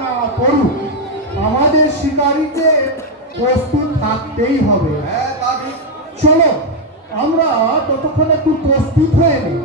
না পড়ুক, আমাদের শিকারীকে প্রস্তুত থাকতেই হবে। হ্যাঁ তা ঠিক। চলো আমরা ততক্ষণ একটু প্রস্তুত হয়ে নিই।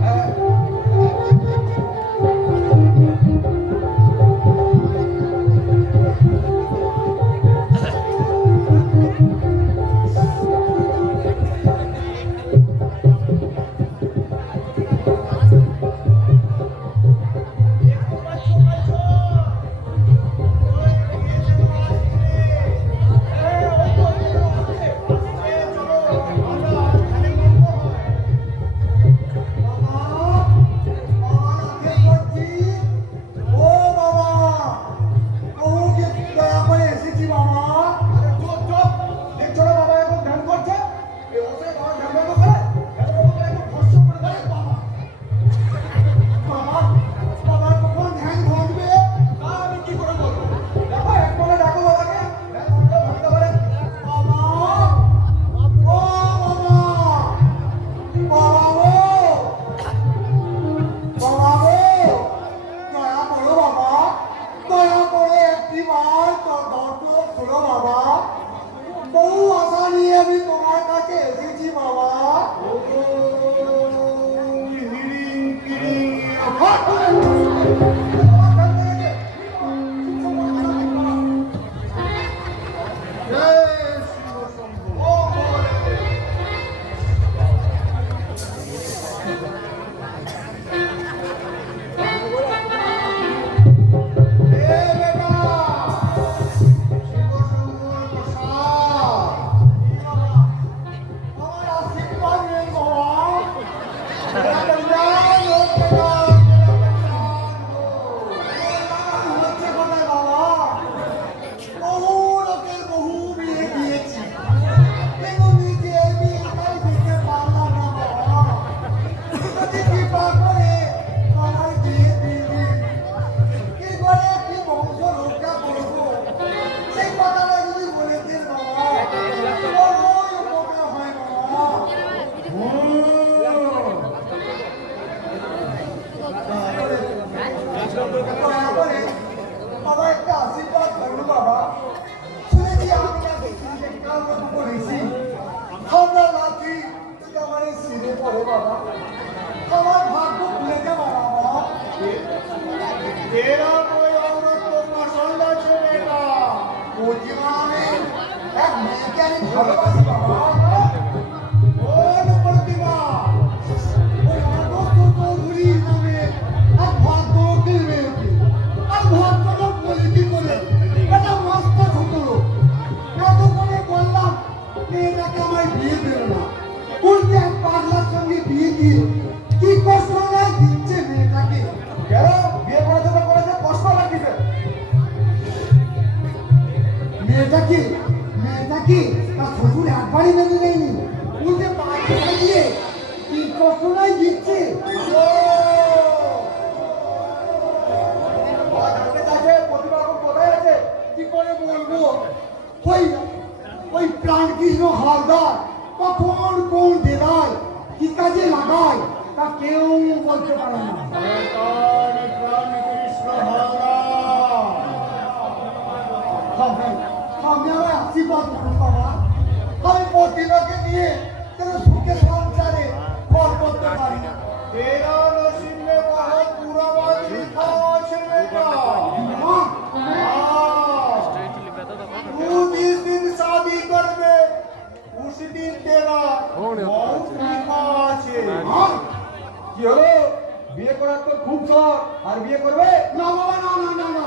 বিয়ে করার তো খুব শখ, আর বিয়ে করবে না বাবা, না না না না,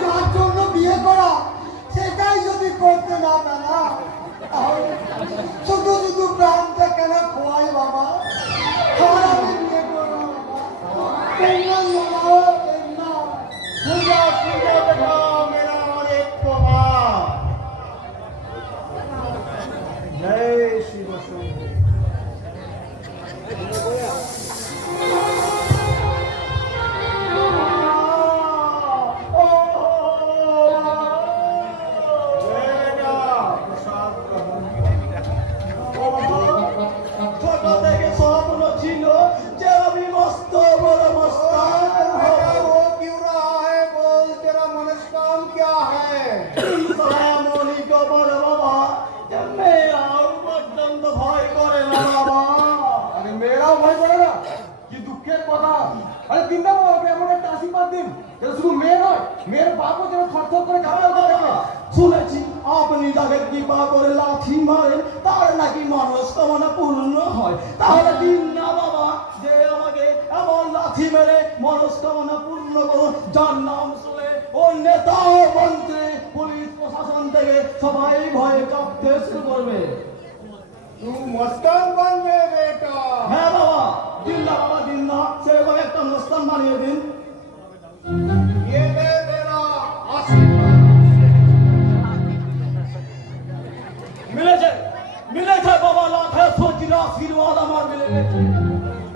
যার জন্য বিয়ে করা সেটাই যদি করতে না পারা শুধু শুধু প্রাণটা কেন খোয়াই বাবা। আর আমি বিয়ে করবো जय श्री कृष्ण। ছোট থেকে স্বপ্ন ছিল যে আমি মস্ত বড় মস্ত মুখের কথা। আরে দিন না বাবা, এমন একটা আশীর্বাদ দিন যেটা শুধু মেয়ে নয়, মেয়ের বাপও যেন থরথর করে কাঁপতে থাকে। শুনেছি আপনি যাকে কৃপা করে লাথি মারেন তার নাকি মনস্কামনা পূর্ণ হয়। তাহলে দিন না বাবা, যে আমাকে এমন লাথি মেরে মনস্কামনা পূর্ণ করুন, যার নাম শুনে ওই নেতা ও মন্ত্রী পুলিশ প্রশাসন থেকে সবাই ভয়ে কাঁপতে শুরু করবে। तू मस्तान बन गए बेटा। হ্যাঁ বাবা, দিন না বাবা, দিন না, সেরকম একটা অনুষ্ঠান বানিয়ে দিন। ये ले तेरा आशीर्वाद। মিলেছে মিলেছে বাবা, লাখে সচির আশীর্বাদ আমার মিলে গেছে।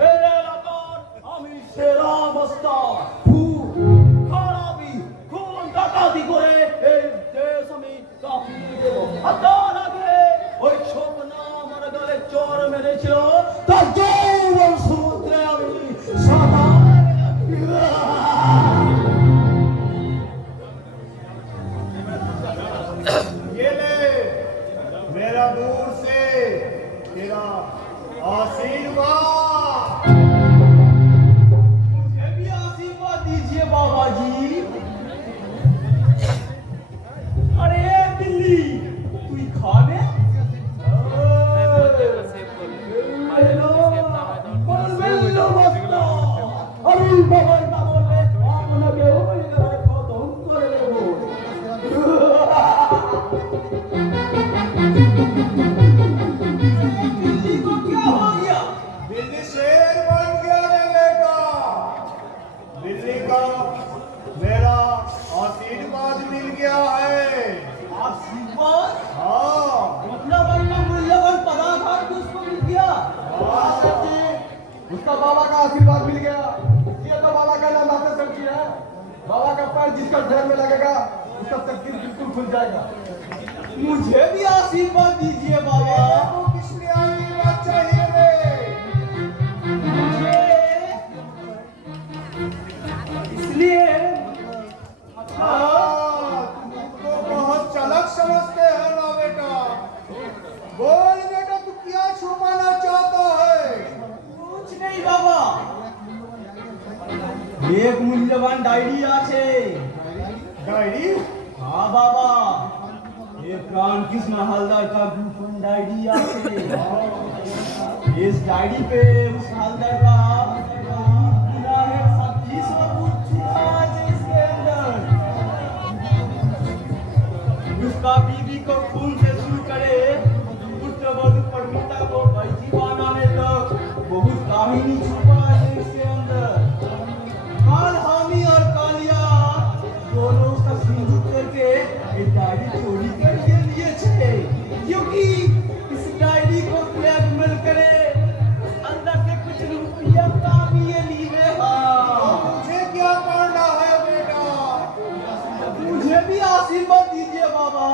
এই এলাকার আমি সেরা মস্তান। খারাপি খুন ডাকাতি করে এই দেশ আমি কাঁপিয়ে দেবো। আর তার আগে ওই ছোকনা আমার গালে চর মেরেছিল, তার যৌবন সমুদ্রে আমি সাঁতার ये ले मेरा दूर से तेरा आशीर्वाद। मुझे भी आशीर्वाद दीजिए बाबा जी। अरे बिल्ली, तू खाने अरे बाबा ना बोले आपने ओई करे खत्म कर देबो। बिल्ली को क्या हो गया? बिल्ली शेर बन गया रे बेटा। बिल्ली का मेरा आशीर्वाद मिल गया है। आशीर्वाद हाँ मतलब अपना मूल्यवान पदार्थ उसको मिल गया। उसका बाबा का आशीर्वाद मिल गया। ये तो बाबा का नाम आते शक्ति है। बाबा का पैर जिसका ढेर में लगेगा उसका शक्ति बिल्कुल खुल जाएगा। मुझे भी आशीर्वाद दीजिए बाबा। तेरे को किसने आशीर्वाद चाहिए रे? मुझे इसलिए हाँ, तुम खुद को बहुत चालाक समझते हैं ना बेटा। बोल बेटा, तू क्या छुपाना चाहता है? कुछ नहीं बाबा, एक मूल्यवान डायरी আছে। डायरी? हाँ बाबा, ये प्राण कृष्ण हलदर का गोपन डायरी আছে। इस डायरी पे उस हलदर का पूरा है 26 पूछताछ इसके अंदर। उसका बीवी को खून से शुरू करे पुत्रवधू परिणीता को बैठी बनाने तक बहुत कहानी छुपा है इसके अंदर। काल हामी और कालिया दोनों उसका सिंदूर करके एक डायरी चोरी करके लिए थे, क्योंकि इस डायरी को ब्लैकमेल करे अंदर से कुछ रुपया कामिए लिए। मुझे क्या करना है बेटा? मुझे भी आशीर्वाद दीजिए बाबा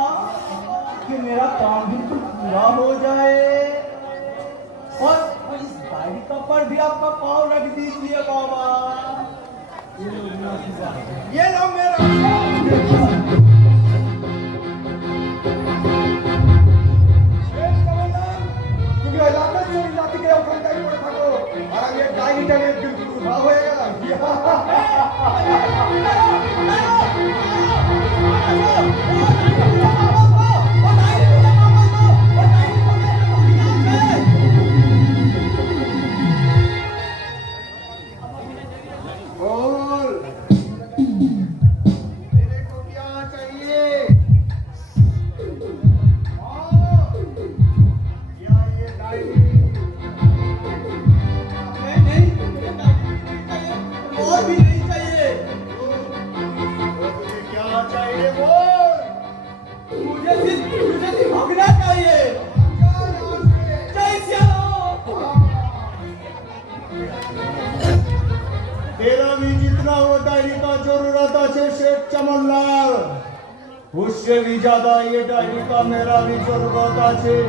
कि मेरा काम बिल्कुल पूरा हो जाए, और इस डायरी का पर भी आपका पाँव रख दीजिए बाबा। ये लो मेरा शेष कमांडर, তুমি ওই লাঠি চোরি লাঠিকে ওখানে টাইম করে থাকো আর আমি এই ডায়েরিটা নিয়ে বিলকুল উধাও হয়ে গেলাম। बोल, तेरे को क्या चाहिए? हाँ, क्या ये डायरी? नहीं, और भी नहीं चाहिए। तुझे क्या चाहिए बोल? मुझे सिर्फ भगना चाहिए। जय श्री राम। तेरा भी जितना वो डायरी का जरूरत है शेख चमनलाल, उससे भी ज्यादा ये डायरी का मेरा भी जरूरत है,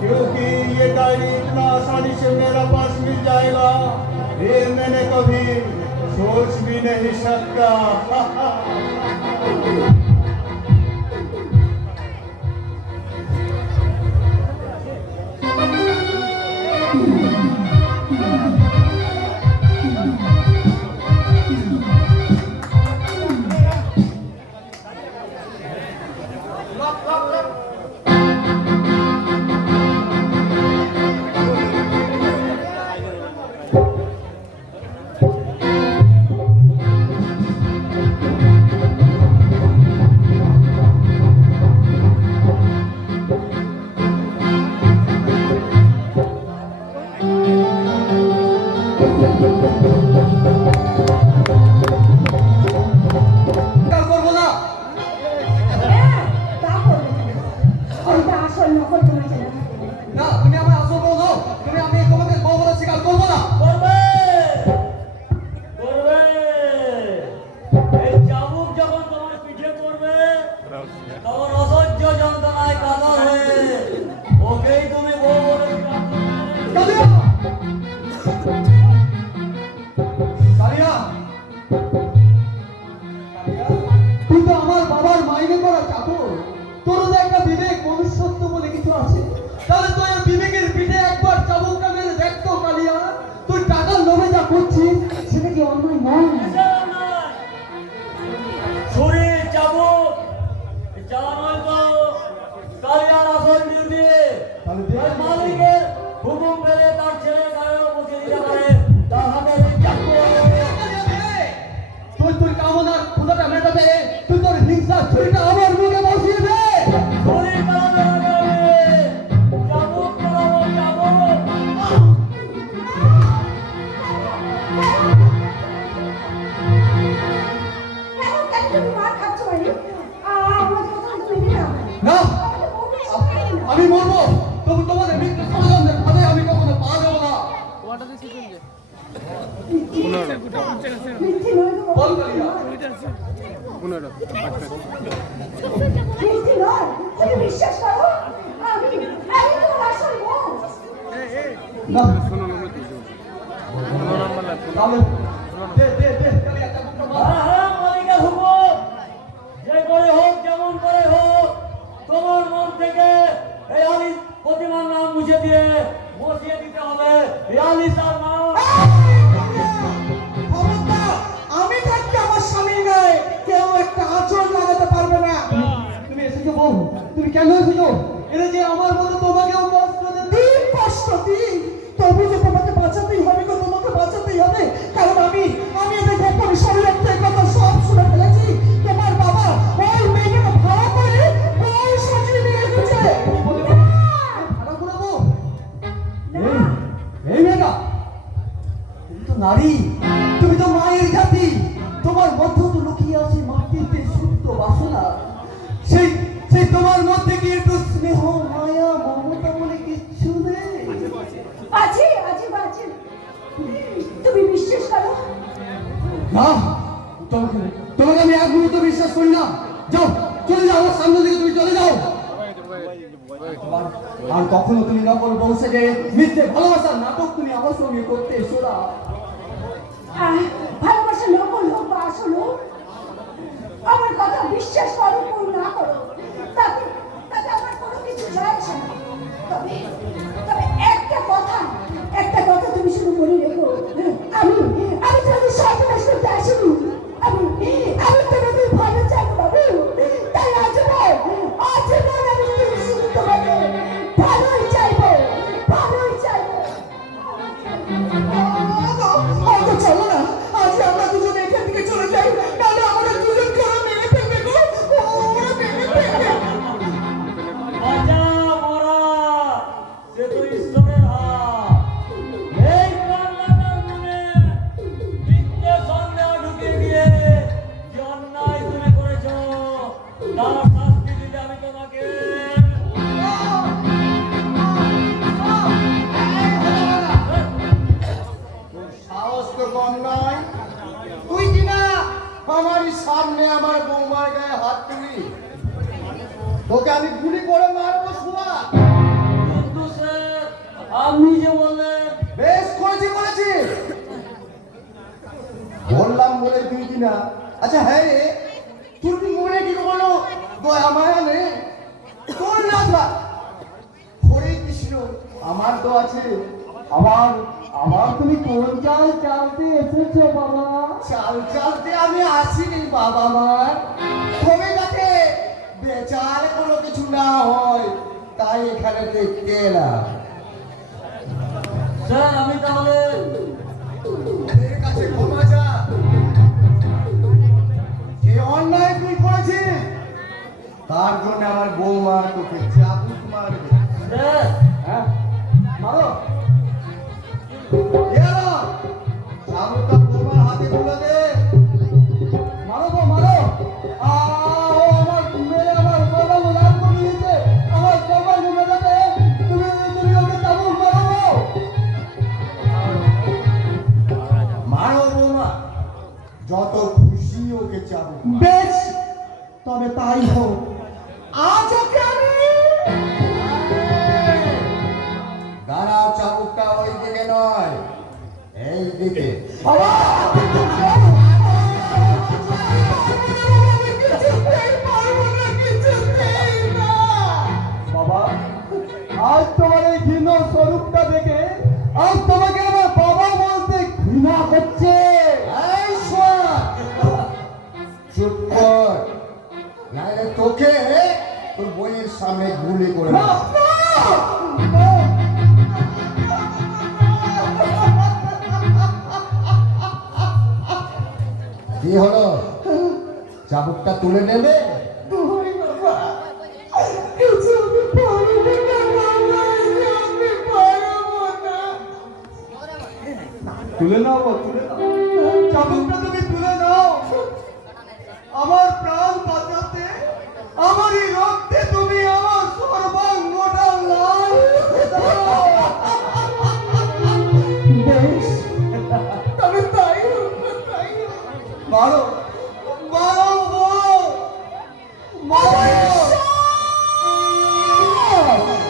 क्योंकि ये डायरी इतना आसानी से मेरा पास मिल जाएगा ये मैंने कभी सोच भी नहीं सकता। জানোই তো কালিয়ার আসল ডিউটি তাহলে দেখে নিন। মালিকের হুকুম পেলে তার ছেলে গায়েও বসে দিতে পারে তার হাতে চাকু তুই তোর কামনার ক্ষুধাটা মেটাতে তুই তোর হিংসা ছুরিটা আমার মুখে বসিয়ে দে। গুলি চালাতে হবে চাবুক চালাবো চাবুক কেন তুমি মার খাচ্ছ মানে আমার কথা তুমি মেনে নাও না আমাকে বউকে শেখাই না আমি মরবো, তবু তোমাদের মৃত্যু ষড়যন্ত্রের ফাঁদে আমি কখনো পা দেবো না। মিথ্যে নয় তো বল কালিয়া। মিথ্যে নয় তুমি বিশ্বাস করো আমি তোমার আসল বউ না তাহলে দে দে দে কালিয়া চাবুকটা মার। হ্যাঁ মালিকের হুকুম যে করে হোক যেমন করে হোক তোমার মন থেকে এই আলিস প্রতিমার নাম মুছে দিয়ে বসিয়ে দিতে হবে এই আলিস আর নাম খবরদার, আমি থাকতে আমার স্বামীর গায়ে কেউ একটা আঁচড় লাগাতে পারবে না। তুমি এসেছো বউ, তুমি কেন এসেছো? এটা যে আমার মতো তোমাকেও কষ্ট দেবে। দিন কষ্ট দিন, তবু যে তোমাকে বাঁচাতেই হবে গো, তোমাকে বাঁচাতেই হবে। কারণ আমি এদের গোপনে ষড়যন্ত্রের কথা সব শুনে ফেলেছি। তোমার বাবা ওই মেয়েকে ভাড়া করে বউ সাজিয়ে নিয়ে এসেছে। ভাড়া করে বউ? এই মেয়েটা, তুমি তো নারী, তুমি তো মায়ের জাতি, তোমার মধ্যে তো লুকিয়ে আছে মাটিতে সুপ্ত বাসনা। সেই সেই তোমার মধ্যে কি একটু স্নেহ মায়া মমতা বলে কিচ্ছু নেই? আছে আছে আছে তুমি বিশ্বাস করো না, তোমাকে আমি এক মুহূর্ত বিশ্বাস করি না। যাও, চলে যাও, আমার সামনে থেকে তুমি চলে যাও। আর কখনো তুমি নকল বউ সেজে মিথ্যে ভালোবাসার নাটক তুমি আমার সঙ্গে করতে এসো না। ভালোবাসা নকল হোক বা আসল হোক আমার কথা বিশ্বাস করো কেউ না করো তাতে তাতে আমার কোনো কিছু যায় আসে না তবে তবে একটা কথা তুমি শুধু মনে রেখো আমি আমি তোমাদের সর্বনাশ করতে আসিনি আমি তোমাদের ভালো চাই বাবু তাই আজীবন আমি তুমি শুধু তোমাকে ভালোই চাইবো চলো না, আজ আমরা দুজনে এখান থেকে চলে যাই, নাহলে আমরা দুজনকে ওরা মেরে ফেলবে গো, ওরা মেরে ফেলবে। বাঁচা মরা সে তো ঈশ্বরের হাত এই কান্নাটার মনে মিথ্যে সন্দেহ ঢুকে গিয়ে যে অন্যায় তুমি করেছো তার শাস্তি দিতে আমি তোমাকে সাহস তো কম নয়, তুই কিনা আমারই সামনে আমার বৌমার গায়ে হাত তুলি, তোকে আমি গুলি করে মারবো শোনা। কিন্তু স্যার আপনি যে বললেন বেশ করেছি বললাম বলে তুই কিনা। আচ্ছা হ্যাঁ রে, তোর কি মনে কি কোনো দয়া মায়া নেই? তোর না থাক, হরে কৃষ্ণ আমার তো আছে। আমার তুমি কোন চাল চালতে এসেছো বাবা? চাল চালতে আমি আসিনি বাবা মার, তবে যাতে বেচার কোনো কিছু না হয় তাই এখানে দেখতে এলাম। স্যার আমি তাহলে এর কাছে ক্ষমা চা, যে অন্যায় তুই করেছিস তার জন্য আমার বৌমা তোকে চাবুক মারবে। স্যার হ্যাঁ, মারো। এলো, চাবুকটা বৌমার হাতে তুলে দে। মারো গো, মারো। ও আমার মেয়ে আমার গলা লাল করে দিয়েছে, আমার গলা ঘুমে যাবে। তুমি ওকে চাবুক মারো গো। মারো বৌমা, যত খুশি ওকে চাবুক মার। বেশ, তবে তাই হোক। আজ ওকে আমি দাঁড়াও, চাবুকটা ওই দিকে নয় এই দিকে। বাবা, আজ তোমার এই ঘৃণ স্বরূপটা দেখে আজ তোমাকে আমার বাবা বলতে ঘৃণা হচ্ছে। এই শোন, চুপ কর, নাহলে তোকে সামনে গুলি করে দাও। কি হলো, চাবুকটা তুলে নেবে? তুলে নাও, তুলে নাও, চাবুকটা তুমি তুলে নাও। আমার প্রাণ বাঁচাতে, আমার এই রক্তে তুমি আমার সর্বাঙ্গটা লাল করে দাও। বেশ, তবে তাই হোক, তাই হোক। মারো, মারো গো, মারো।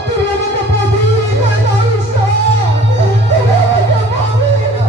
তুমি আমাকে পাঠিয়ে দিলে, মানুষ না। তুমি আমাকে পাঠিয়ে দিলে।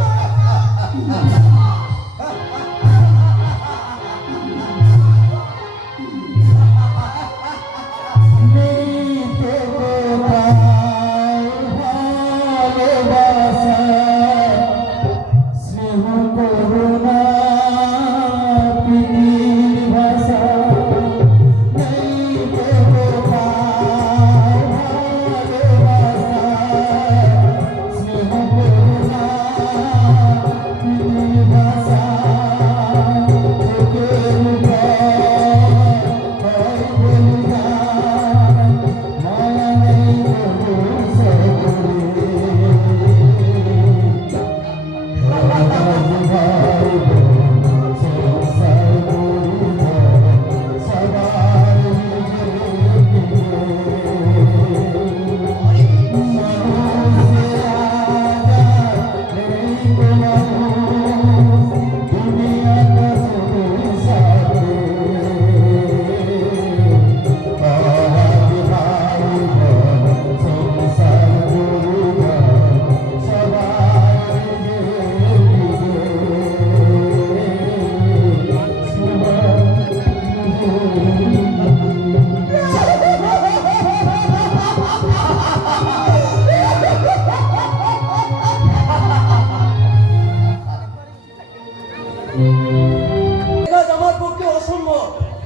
এ কাজ আমার পক্ষে অসম্ভব।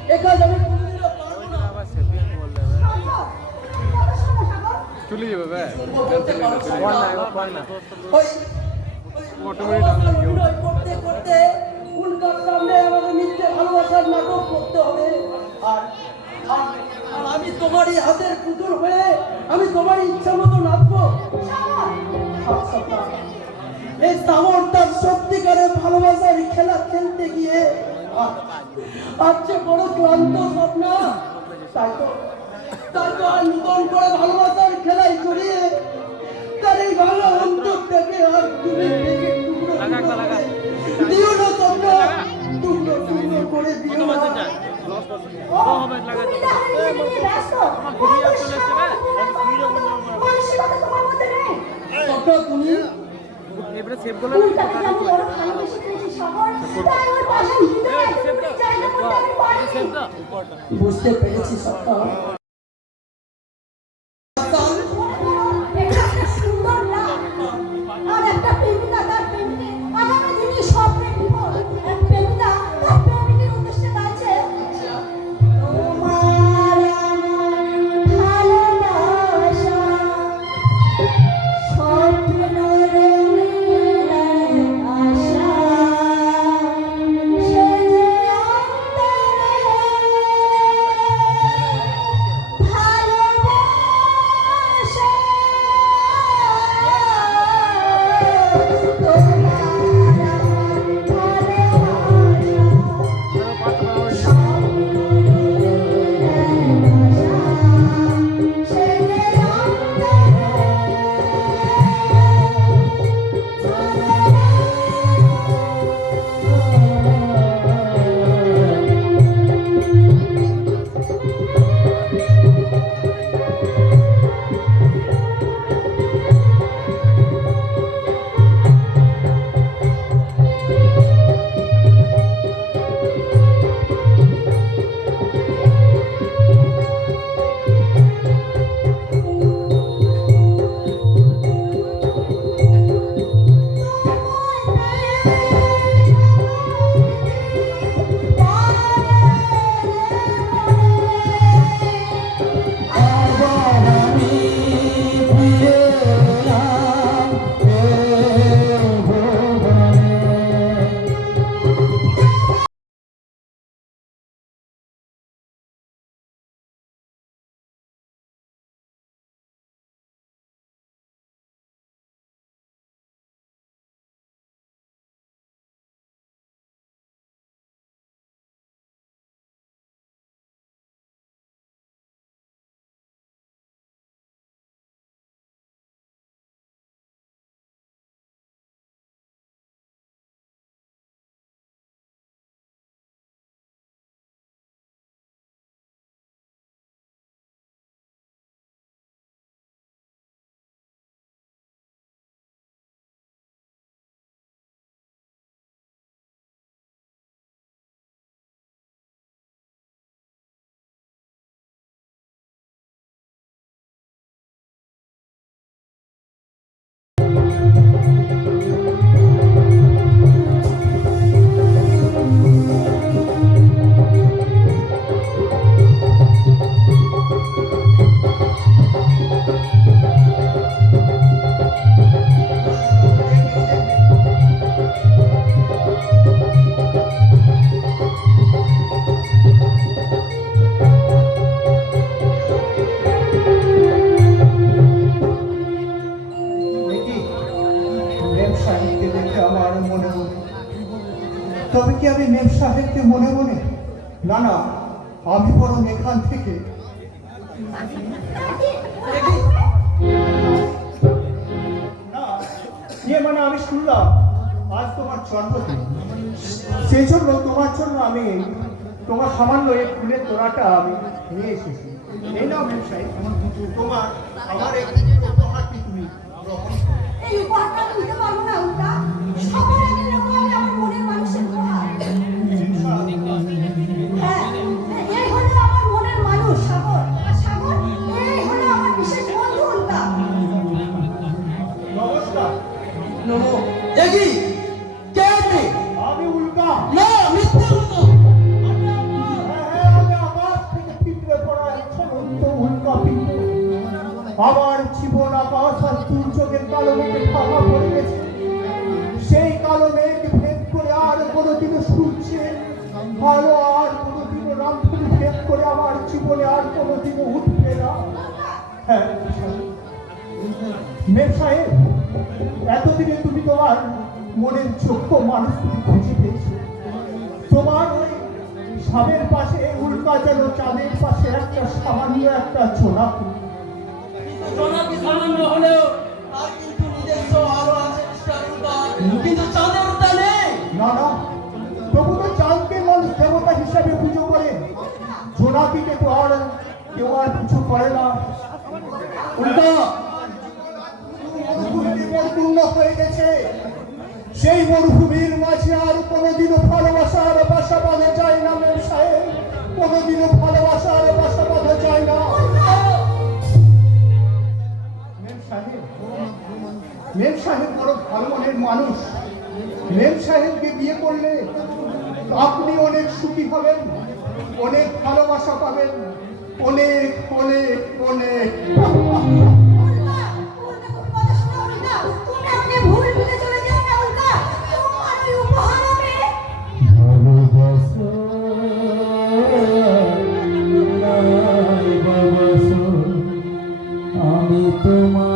এ কাজ আমি কোনোদিনও পারবো না। চলে যাবে বে করতে পারবো না। ওই অভিনয় করতে করতে উল্কার সামনে আমাকে মিথ্যে ভালোবাসার নাটক করতে হবে। আর আর- আর আমি তোমারই হাতের পুতুল হয়ে আমি তোমারই ইচ্ছা মতো নাচবো। এই সামর তার সত্যিকারের ভালোবাসার খেলা খেলতে গিয়ে আজকে বড় ক্লান্ত স্বপ্ন। তাই তো আর নতুন করে ভালোবাসার খেলায় জড়িয়ে তার এই ভালো অন্তর থেকে আর তুমি ভেঙে টুকরো টুকরো করে দিও না স্বপ্ন, টুকরো টুকরো করে দিও না। তুমি তাহলে নিজে ব্যস্ত। মানসিকতা তোমার মধ্যে নেই। স্বপ্ন তুমি তুমি তাকে যে আমি বড় ভালোবেসে ফেলেছি শহর, তাই ওর পাশে হৃদয় তুমি জায়গা করতে আমি পারিনি। বুঝতে পেরেছি স্বপ্ন। এটা একটা সুন্দর নাম। আর একটা প্রেমিকা তার প্রেমিকের আগামী দিনে স্বপ্নের বিপদ। এক প্রেমিকা তার প্রেমিকের উদ্দেশ্যে গাইছে, তোমার আমার ভালোবাসা স্বপ্ন রঙিন আশা সে যে অন্তরে মেম সাহেবকে মনে মনে, না না, আমি বরং এখান থেকে না, মানে আমি শুনলাম আজ তোমার জন্মদিন, সেই জন্য তোমার জন্য আমি তোমার সামান্য এই ফুলের তোড়াটা আমি নিয়ে এসেছি। এই নাও মেম সাহেব, তোমার আমার এই উপহারটি তুমি গ্রহণ করো। এই উপহারটা আমি নিতে পারবো না উল্টা সবার আগে নেবো আমি আমার মনের মানুষের উপহার। হ্যাঁ, এই হলো আমার মনের মানুষ সাগর, আর সাগর এই হলো আমার বিশেষ বন্ধু উল্টা। নমস্কার। নমো এগি কে আপনি? আমি উল্কা। না মিথ্যা কথা। আমি আকাশ থেকে পিঁপড়ে পড়া এক ঝলন্ত উল্কা পিঁপড়ে। আমার জীবন আকাশ আর দুর্যোগের কালো মেঘে ঢাকা পড়ে গেছে। সেই কালো মেঘ ভেদ করে আর কোনোদিনও সূর্যের ভালো আর কোনোদিনও রামধনু ভেদ করে আমার জীবনে আর কোনোদিনও উঠবে না। হ্যাঁ মেম সাহেব, এতদিনে তুমি তোমার মনের যোগ্য মানুষ তুমি খুঁজে পেয়েছো। তোমার ওই সাবের পাশে উল্কা যেন চাঁদের পাশে একটা সামান্য একটা ছোনা। জোনাকি সামান্য হলেও আর কিন্তু নিজস্ব আলো আছে কিন্তু চাঁদের উল্টা নেই। না না, তবু তো চাঁদকে মানুষ দেবতা হিসাবে পুজো করে, জোনাকিকে তো আর কেউ আর কিছু করে না। উল্টা পরিপূর্ণ হয়ে গেছে। সেই মরুভূমির মাঝে আর কোনোদিনও ভালোবাসার বাসা বাঁধা যায় না মেম সাহেব, কোনোদিনও ভালোবাসার বাসা বাঁধা যায় না। মেম সাহেব বড় ভালো মনের মানুষ। মেম সাহেবকে বিয়ে করলে আপনি অনেক সুখী হবেন, অনেক ভালোবাসা পাবেন, অনেক অনেক অনেক। উল্টা উল্টা তুমি কথা শোনো উল্টা, তুমি আমাকে ভুল ভুলে চলে যাও না উল্টা, তোমার ওই উপহার আমি আমি তোমার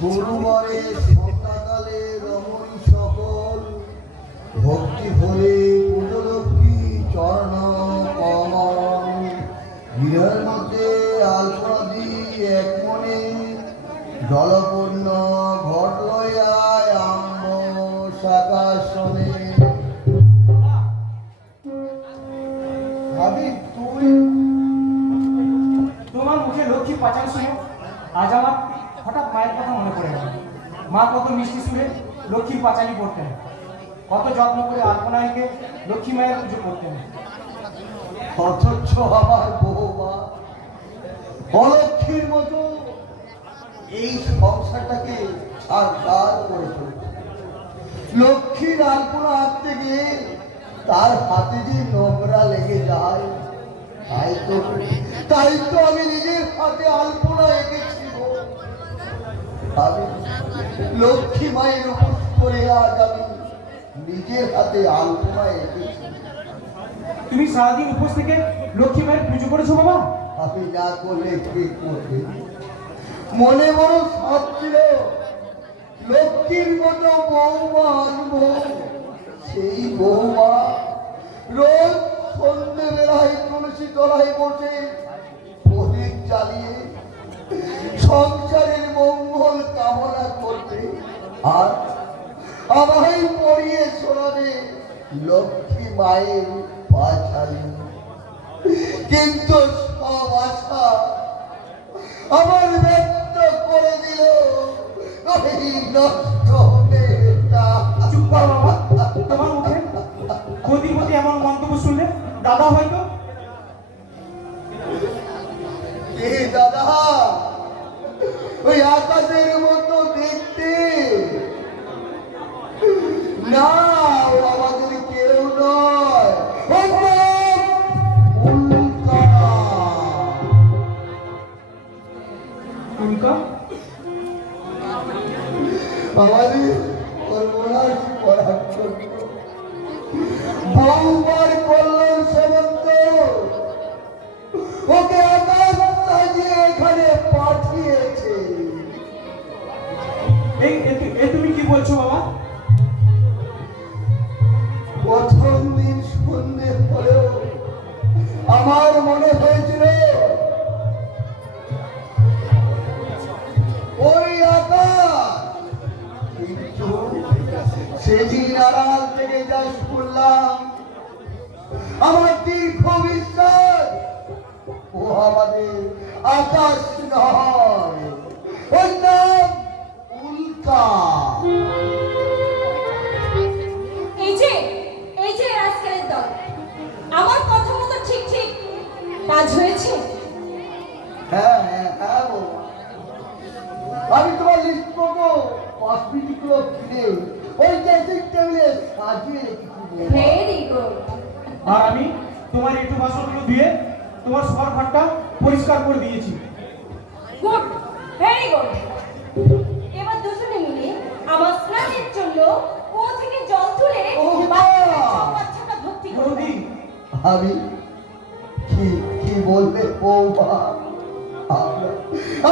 গুরুবারে সকালে রমণী সকল ভক্তি ভরে পুজলক্ষ্মী চরণ কমল গৃহের মধ্যে আলপনাদি এক মনে জলপূর্ণ ঘট লইয়ায় আম্ব শাকাশনে। ভাবি তুই তোমার মুখে লক্ষ্মী পাঁচাল শুনে আজ আমার হঠাৎ মায়ের কথা মনে পড়ে গেল। মা কত মিষ্টি সুরে লক্ষ্মীর পাঁচালি পড়তেন, কত যত্ন করে আলপনা এঁকে লক্ষ্মী মায়ের পুজো করতেন। অথচ আমার বৌমা অলক্ষীর মতো এই সংসারটাকে ছাড় করে চলছে। লক্ষ্মীর আলপনা আঁকতে গিয়ে তার হাতে যে নোংরা লেগে যায়, তাই তো আমি নিজের হাতে আলপনা এঁকেছি। আমি লক্ষ্মী মায়ের উপোস করে আজ আমি নিজের হাতে আলপনা এঁকেছি। তুমি সারাদিন উপোস থেকে লক্ষ্মী মায়ের পুজো করেছো বাবা? আমি যা করলে কে করবে, মনে বড় সাপ ছিল লক্ষ্মীর মতো বৌমা আনবো। সেই বৌমা রোজ সন্ধ্যে বেলায় তুলসী তলায় বসে প্রদীপ জ্বালিয়ে সংসারের মঙ্গল কামনা করবে আর আমায় পড়িয়ে শোনাবে লক্ষ্মী মায়ের পাঁচালী। কিন্তু সব আশা আমার ব্যক্ত করে দিল ওই নষ্ট মেয়েটা। চুপ করো বাবা, তোমার মুখে গতি গতি এমন মন্তব্য শুনলে দাদা হয়তো এ দাদা ওই আকাশের মতো দেখতে না, ও আমাদের কেউ নয়, ও উল্কা। উল্কা। আমাদের সর্বনাশ করার জন্য বহুবার কল্যাণ সেবন্ত ওকে আকাশ সাজিয়ে এখানে পাঠিয়েছে। এই তুমি কি বলছো বাবা? প্রথম দিন সন্ধ্যে হলেও আমার মনে হয়েছিল ওই আকাশ, কিন্তু সেদিন আড়াল থেকে যা শুনলাম আমার দীর্ঘ বিশ্বাস ও আমাদের আকাশ নয়, ওই নাম উল্কা। এই যে আজকের দল আমার কথা মতো ঠিক ঠিক কাজ হয়েছে। হ্যাঁ হ্যাঁ হ্যাঁ বৌমা। আমি তোমার লিস্ট করবো 5 মিনিটগুলো কিনে ওই ড্রেসিং টেবিলে সাজিয়ে রেখেছি। Very good. আর আমি তোমার একটু বাসনগুলো ধুয়ে তোমার সবার ঘরটা পরিষ্কার করে দিয়েছি। Good, very good. এবার দুজনে মিলে আমার স্নানের জন্য ও থেকে জল তুলে বাচ্চাটা ভর্তি করো। বৌদি, আমি কি কি বলবে বৌমা?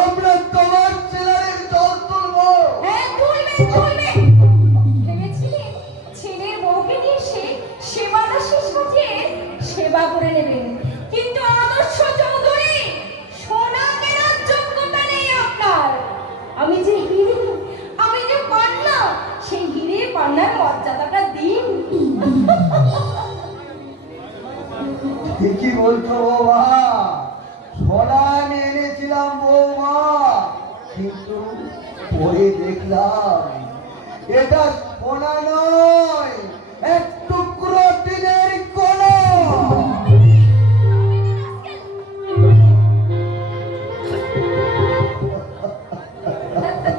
আমরা তোমার ছেলের জল তুলবো। হ্যাঁ, তুলবে। ভেবেছিলেন ছেলের বউকে নিয়ে এসে সেবাটা শেষ হচ্ছে সেবা করে নেবেন, কিন্তু আদর্শ চৌধুরী সোনা কেনার যোগ্যতা নেই আপনার। আমি যে পান্না, সেই হিরে পান্নার মর্যাদাটা দিন। ঠিকই বলছো বৌমা, সোনা আমি এনেছিলাম বৌমা, কিন্তু পরে দেখলাম এটা সোনা নয়, এক টুকরো টিনের কণা।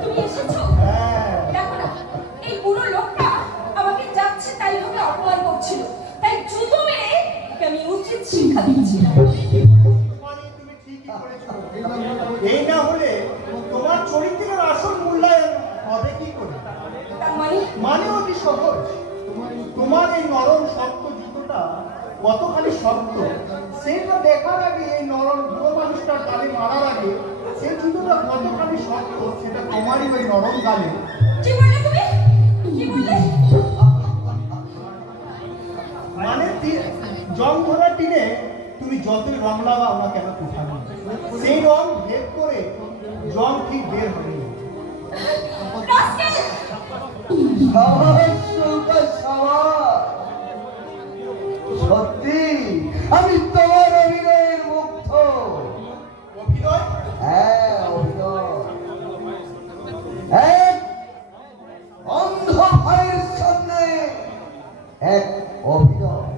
তুমি এসেছো? দেখো না, এই পুরো লোকটা আমাকে যাচ্ছে তাই ভাবে অপমান করছিল, তাই জুতো মেরে ওকে আমি উচিত শিক্ষা দিচ্ছি। মানে তুমি ঠিকই করেছো। এই না হলে তোমার চরিত্রের আসল মূল্যায়ন হবে কি করে? তার মানে মানে অতি সহজ। তোমার এই নরম শক্ত জুতোটা কতখানি শক্ত সেটা দেখার আগে, এই নরম বুড়ো মানুষটার গালে মারার আগে সেই জুতোটা কতখানি শক্ত সেটা তোমারই ওই নরম গালে। কি বললে তুমি? কি বললে? মানে জং ধরা টিনে তুমি যতই রং লাগাও না কেন কোথাও সেই রং ভেদ করে জং ঠিক বের হবে। রাস্কেল! সাবাস সৌকা, সাবাস। সত্যি আমি তোমার অভিনয়ের মুগ্ধ। অভিনয়? হ্যাঁ, অভিনয়। এক অন্ধ ভাইয়ের সামনে এক অভিনয়,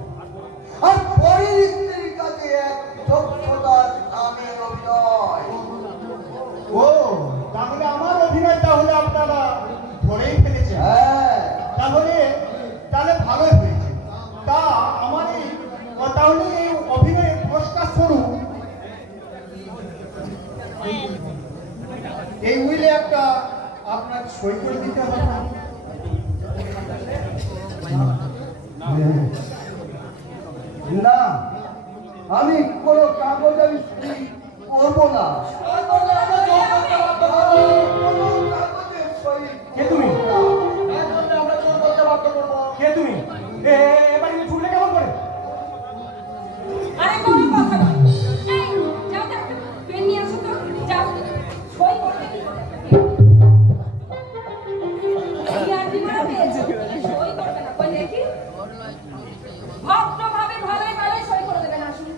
আর পরের স্ত্রীর কাছে এক দক্ষতার নামে অভিনয়। ও তাহলে আমার অভিনয় তাহলে আপনারা ধরেই ফেলেছেন। হ্যাঁ, তাহলে ভালোই হয়েছে। তা আমার তাহলে এই অভিনয়ের পুরস্কার স্বরূপ এই উইলে একটা আপনার সই করে দিতে হবে। না, আমি কোনো কাগজ আমি সই করবো না। কোনো কাগজে সই কে তুমি? করবো না। কে তুমি? এবার ছুটলে কেমন করে? আরে কোনো কথা না। এই যাও তো, একটা পেন নিয়ে আসো তো। যাও, সই করতে কি করে? এই আর কি মারা পেয়েছো? সই করবে না, কই দেখি। ভদ্রভাবে ভালোই ভালোই সই করে দেবেন, আসুন।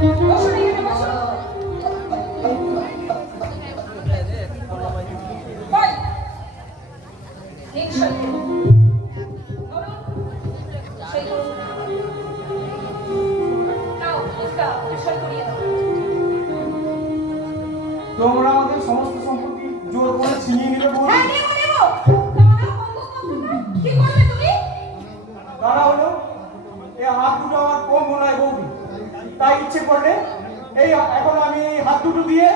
বসো না এখানে বসো। বল। নিশ্চয়। বলো। সেই করুন। নাও, ফুচকা, নিশ্চয় করিয়ে দাও। তোমরা আমাদের সমস্ত সম্পত্তি জোর করে ছিনিয়ে নিলে বৌদি। হ্যাঁ, নেবো, নেবো। দাঁড়াও, বন্ধু, বন্ধু। কি করবে তুমি? তারা হলো এই হাত দুটো আমার কম মনে হয় বৌদি, তাই ইচ্ছে করলে এই এখন আমি হাত দুটো দিয়ে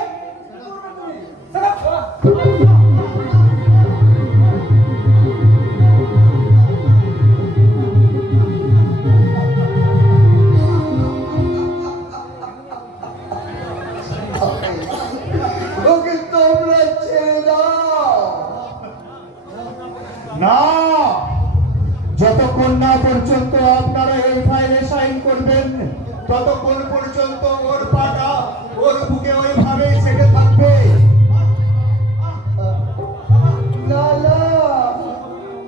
ওকে তোমরা ছেড়ে দাও। না, যতক্ষণ না পর্যন্ত আপনারা এই ফাইলে সাইন করবেন ততক্ষণ পর্যন্ত ওর পাটা ওর বুকে ওইভাবেই সেটে থাকবে। না না,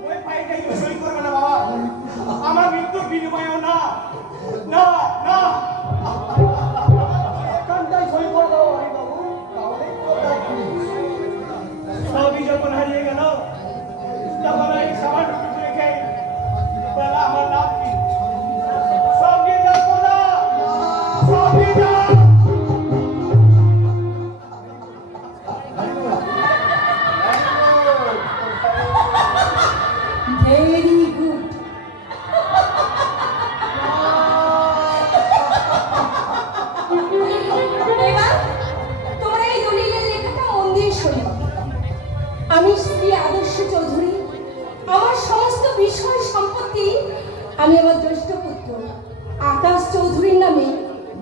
ওই ফাইলটা কেউ সই করবে না বাবা, আমার মৃত্যুর বিনিময়েও না, না না। এখানটায় সই করে দাও হরি বাবু, তাহলেই তো রাখবি। সবই যখন হারিয়ে গেল তখন এই সামান্যটুকু রেখে বলা আমার লাভ কি? সব নিয়ে যাও তোমরা, সব নিয়ে যাও। Very good. এবার তোমরা এই দলিলের লেখাটা মন দিয়ে শোনো। আমি শ্রী আদর্শ চৌধুরী আমার সমস্ত বিষয় সম্পত্তি আমি আমার জ্যেষ্ঠ পুত্র আকাশ চৌধুরীর নামে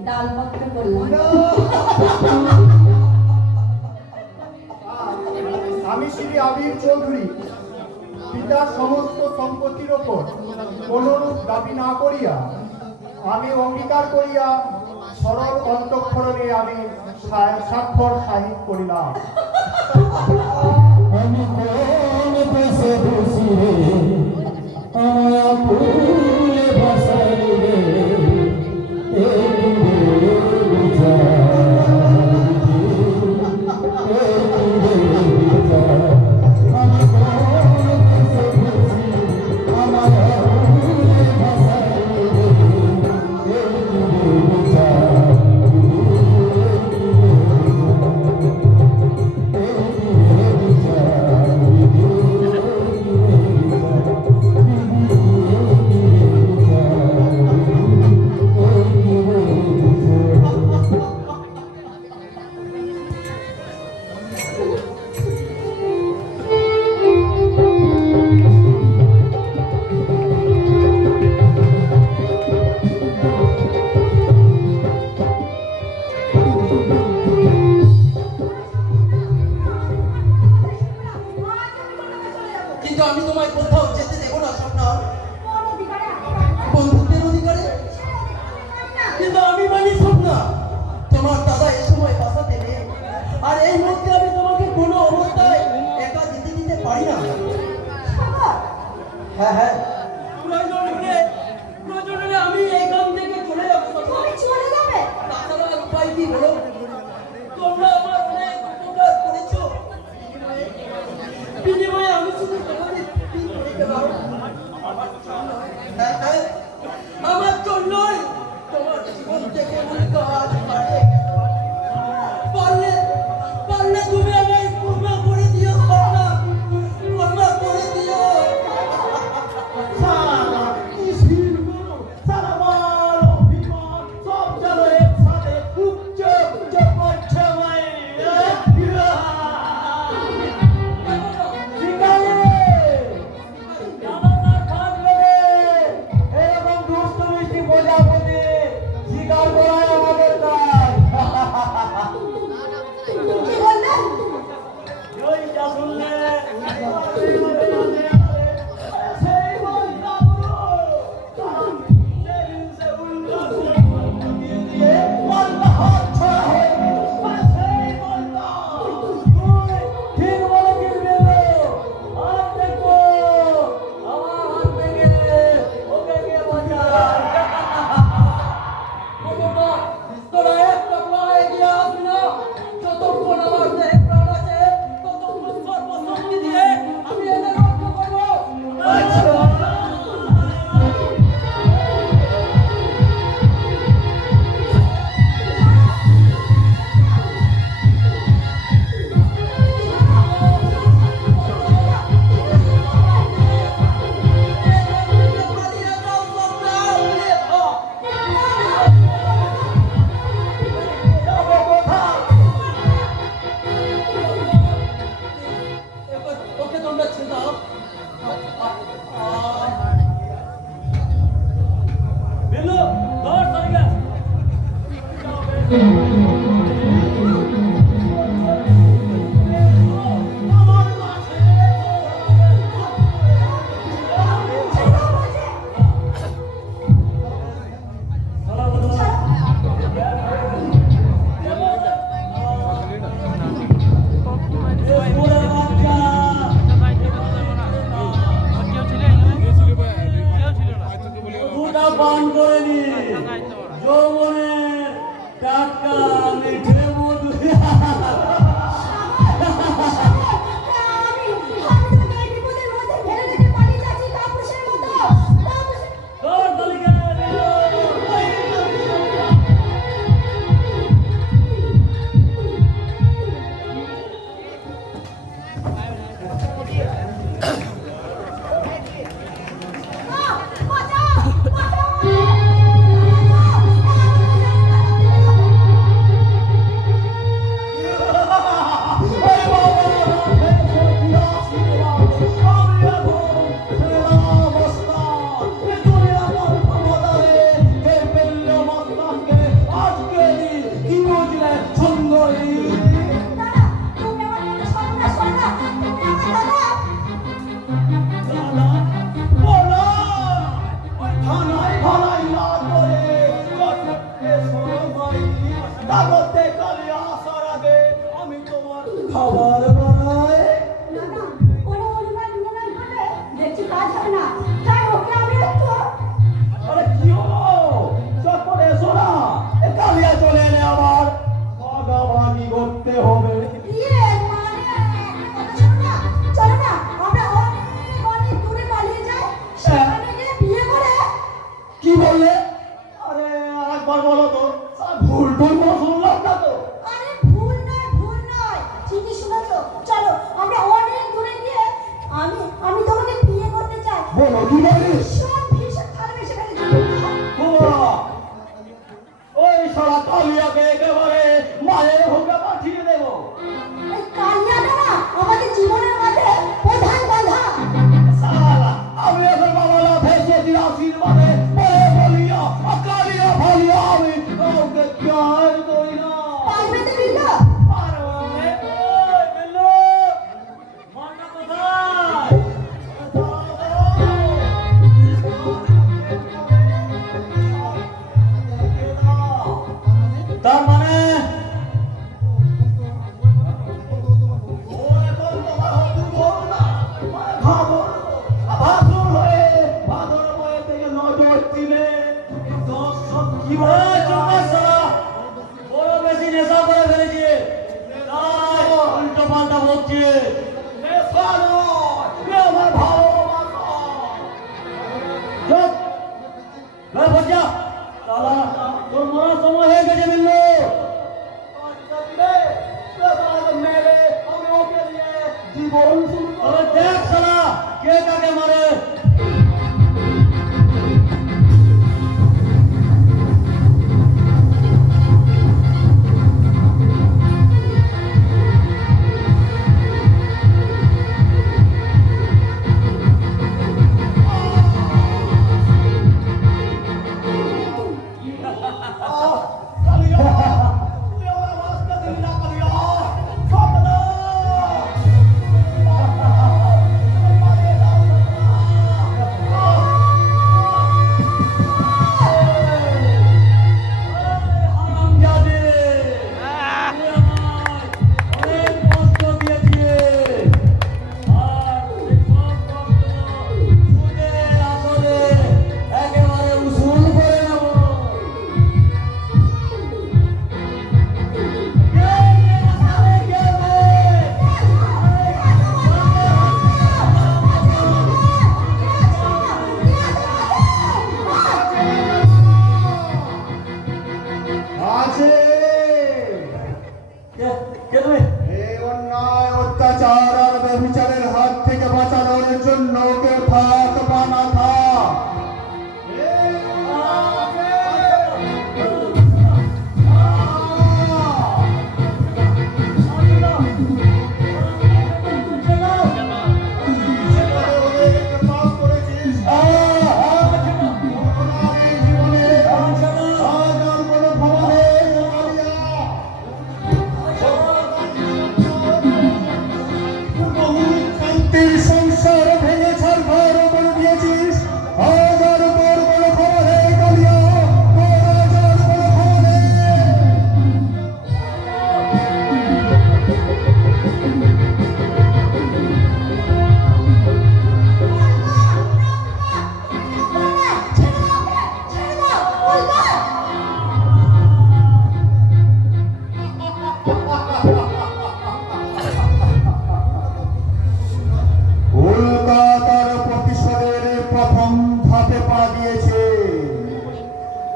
দানপত্র করলাম। আমি শ্রী আবির চৌধুরী পিতার সমস্ত সম্পত্তির ওপর কোনরূপ দাবি না করিয়া আমি অঙ্গীকার করিয়া সরল অন্তঃক্ষরণে আমি স্বাক্ষর সাহিত করিলাম। আমি কোন দেশে বসি রে আমার ফুলে ভাসাই রে কিন্তু আমি তোমায় কোথাও যেতে দেবো না স্বপ্নার, বন্ধুত্বের অধিকারে। কিন্তু আমি মানি স্বপ্না, তোমার দাদা এ সময় বাসা দেবে, আর এই মুহূর্তে আমি তোমাকে কোনো অবস্থায় একা যেতে দিতে পারি না। হ্যাঁ হ্যাঁ, প্রয়োজন হলে আমি এইখান থেকে চলে যাবো। তুমি চলে যাবে? তাছাড়া আর উপায় কি বলো? তোমরা আমার অনেক উপকার করেছো, বিনিময়ে আমি শুধু তোমাদের দিন করে গেলাম। হ্যাঁ হ্যাঁ, আমার জন্যই তোমার জীবন থেকে মুক্ত আজ বাড়িয়ে গেল। পারলে পারলে তুমি আমায় ক্ষমা করে দিও স্বপ্না, ক্ষমা করে দিও। সারা কিসির গুরু, সারা মার অভিমান, সব যেন একসাথে উচ্চ উচ্চ করছে ভাই। এরকম দুষ্ট মিষ্টি প্রজাপতি শিকার করাই আমাদের কাজ। কি বললেন? ওই যা শুনলে সেই বলটা গুরু, সে উল্লাস দিয়ে দিয়ে বলটা হাত ছড়া হয়ে গেল। সেই বলটা ঠিক বলে কিনবে আর দেখো আমার হাত থেকে ওকে গিয়ে বাঁচায়। দুটা পান করে নি যৌবনে টাটকা মিঠে মধু তোর তালিকা খাবার বানায় দেখছি কাজ হবে না তাই ওকে আমি একটু আরে কি হলো চটপট এসো না এ কালিয়া চলে এলে আবার ভাগাভাগি করতে হবে ইয়ে মানে একটা কথা শোনো না চলো না আমরা অনেক দূরে পালিয়ে যাই সেখানে গিয়ে বিয়ে করে কি বললে আরে আরেকবার বলো তো ভুল টুল কোনো শুনলাম না তো আরে ভুল নয় ঠিকই শুনেছো চলো আমরা অনেক দূরে গিয়ে আমি তোমাকে বিয়ে করতে চাই বলো কি বলিস ভীষণ ভালোবেসে ফেলেছি বাবা, ওই সারা কালিয়াকে একেবারে মায়ের ভোগে পাঠিয়ে দেবো এই কালিয়াটা না আমাদের জীবনের মাঝে প্রধান বাধা সালা আমি এখন বাবা লাফেছে দিন আশীর্বাদে বলে বলিয়া কালিয়া ভালিয়া আমি কাউকে চাই করি না পারবে তো বিল্লো পারবে বেল্লো মানটা কোথায় তার মানে বড় বেশি নেশা করে ফেলেছে তাই উল্টো পাল্টা বলছে চুপ ভাই বজ্জা তালা তোর মরার সময় হয়ে গেছে বিল্লু জীবন শুরু তবে দেখ সালা কে কাকে মারে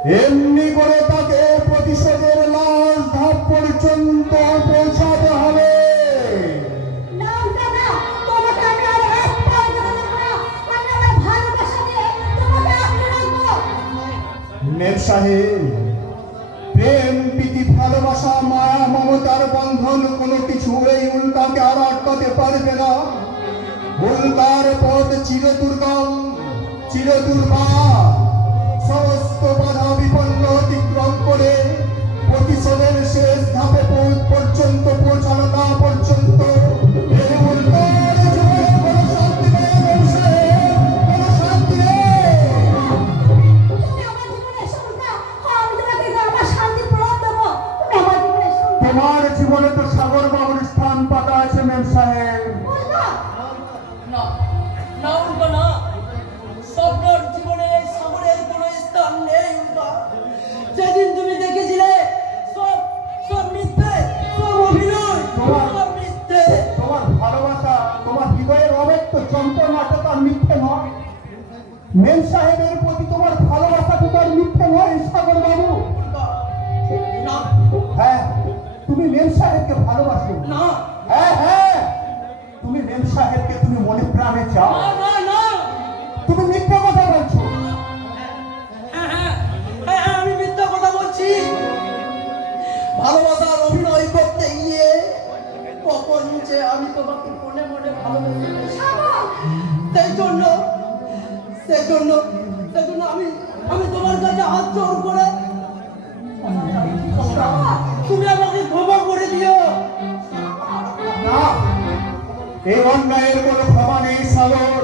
এমনি করে তাকে প্রতিশোধের লাশ ধাপ পর্যন্ত পৌঁছাতে হবে। না না না, তোমাকে আমি আর এক পাও দেবো না। আমি আমার ভালোবাসা দিয়ে তোমাকে আঁকড়ে রাখবো। মেম সাহেব, প্রেম প্রীতি ভালোবাসা মায়া মমতার বন্ধন কোনো কিছু এই উল্কাকে আর আটকাতে পারবে না। উল্কার পথ চিরদুর্গম চিরদুর্বার। সমস্ত বাধা বিপন্ন অতিক্রম করে প্রতিশোধের শেষ ধাপে পর্যন্ত পৌঁছানো না পর্যন্ত এই উল্কার জীবনে কোনো শান্তি নেই মেম সাহেব, কোনো শান্তি নেই। তুমি আমার জীবনে এসো না, আমি তোমাকে আমার শান্তি প্রদান দেবো। তুমি আমার জীবনে এসো না। তোমার জীবনে তো সাগর বাবুর স্থান পাতা আছে মেম সাহেব। উল্কা, না না উল্টো না, স্বপ্নর জীবনে এই সাগরের কোনো স্থান নেই উল্টো। যেদিন তুমি দেখেছিলে সব সব মিথ্যে, সব অভিনয়, সব মিথ্যে। তোমার ভালোবাসা, তোমার হৃদয়ের অব্যক্ত যন্ত্রণাটা তার মিথ্যে নয়। মেম সাহেবের প্রতি তোমার ভালোবাসাটা তার মিথ্যে নয় সাগর বাবু। না হ্যাঁ, তুমি মেম সাহেবকে ভালোবাসো। না হ্যাঁ হ্যাঁ, তুমি মেম সাহেবকে তুমি মনে প্রাণে চাও। না না না, তুমি মিথ্যে কথা বলছো। হ্যাঁ হ্যাঁ হ্যাঁ, আমি মিথ্যা কথা বলছি। ভালোবাসার অভিনয় করতে গিয়ে কখন যে আমি তোমাকে মনে মনে ভালোবেসে সাগর, সেই জন্য সেই জন্য সেই জন্য আমি তোমার কাছে হাত জোর করে তুমি আমাকে ক্ষমা করে দিও। না, এই অন্যায়ের কোনো ক্ষমা নেই সাগর।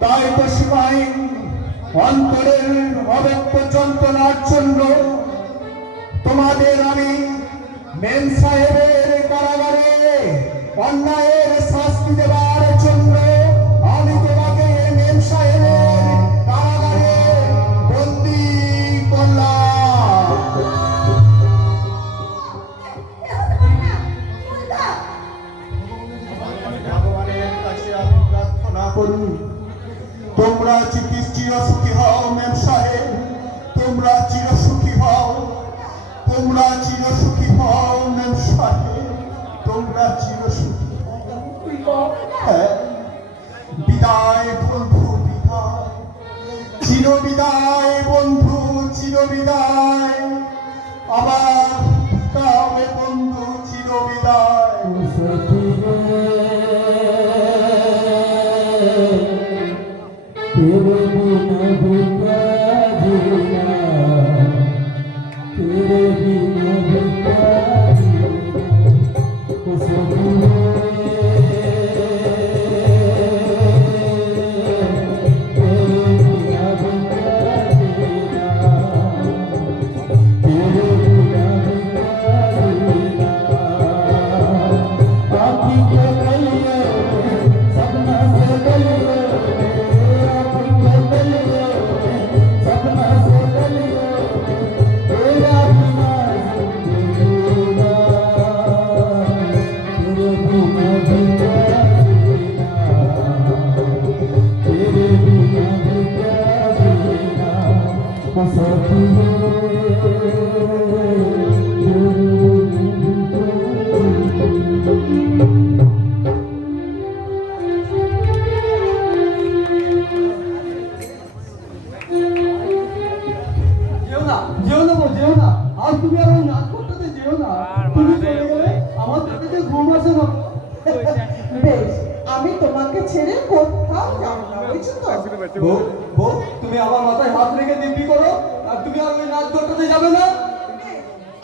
তাই তো সিপাহী অন্তরের অব্যক্ত যন্ত্রণার জন্য তোমাদের আমি মেম সাহেবের কারাগারে অন্যায়ের শাস্তি দেওয়ার জন্য আমি তোমাকে মেম সাহেবের কারাগারে বন্দী করলাম। এ হতে পারে না। উল্কা, ভগবানের কাছে আমি প্রার্থনা করি, তোমরা চিরসুখী হও মেম সাহেব, তোমরা চিরসুখী হও, তোমরা চিরসুখী হও মেম সাহেব, তোমরা চিরসুখী হও। হ্যাঁ, বিদায় বন্ধু, বিদায়, চিরবিদায় বন্ধু, চিরবিদায়। আবার কাবে বন্ধু, চিরবিদায়। तेरे बिना भी क्या जीना, तेरे बिना भी क्या जीना, ओ सखिए, तेरे बिना भी क्या जीना, तेरे बिना भी क्या जीना। आँखी के कलियों में, सपना से कलियों में, आँखी के कलियों में, सपना से कलियों में, तेरा बिना जिंदगी ना, तेरे बिना भी क्या जीना, तेरे बिना भी क्या जीना, ओ सखिए। যেও না, যেও না গো, যেও না। আর তুমি আর ওই নাচ করতে যেও না। তুমি চলে গেলে আমার পেটে ঘুম আসে না। বেশ, আমি তোমাকে ছেড়ে কোথাও যাব না, বুঝছো তো? বউ, বউ, তুমি আমার মাথায় হাত রেখে দিব্যি করো, আর তুমি আর ওই নাচ করতে যাবে না।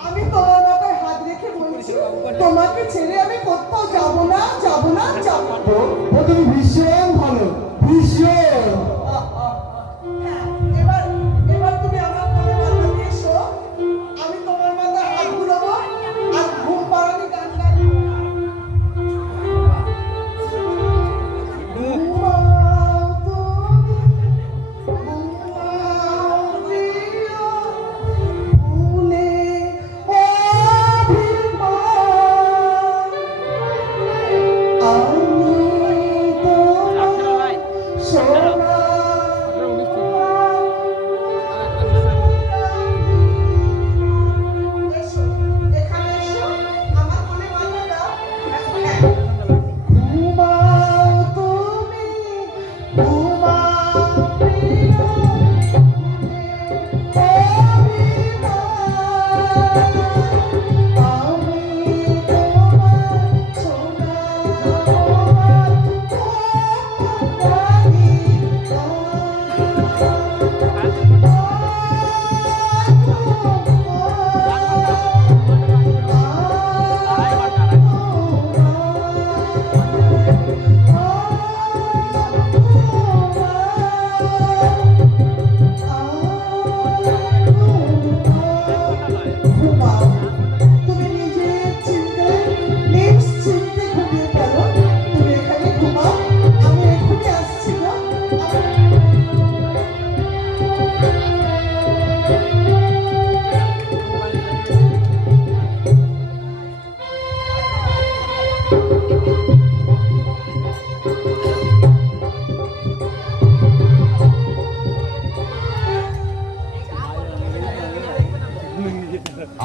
আমি তোমার মাথায় হাত রেখে বলছি, তোমাকে ছেড়ে আমি কোথাও যাব না, যাব না, যাব না। বউ, বউ, তুমি ভীষণ ভালো, ভীষণ। হ্যাঁ, এবার এবার তুমি আমার কোলে মাথা দিয়ে এসো, আমি তোমার মাথায় হাত বুলাবো আর ঘুম পাড়ানি গান গাইবো। ঘুমাও তুমি, ঘুমাও প্রিয়, ভুলে অভিমান। আমি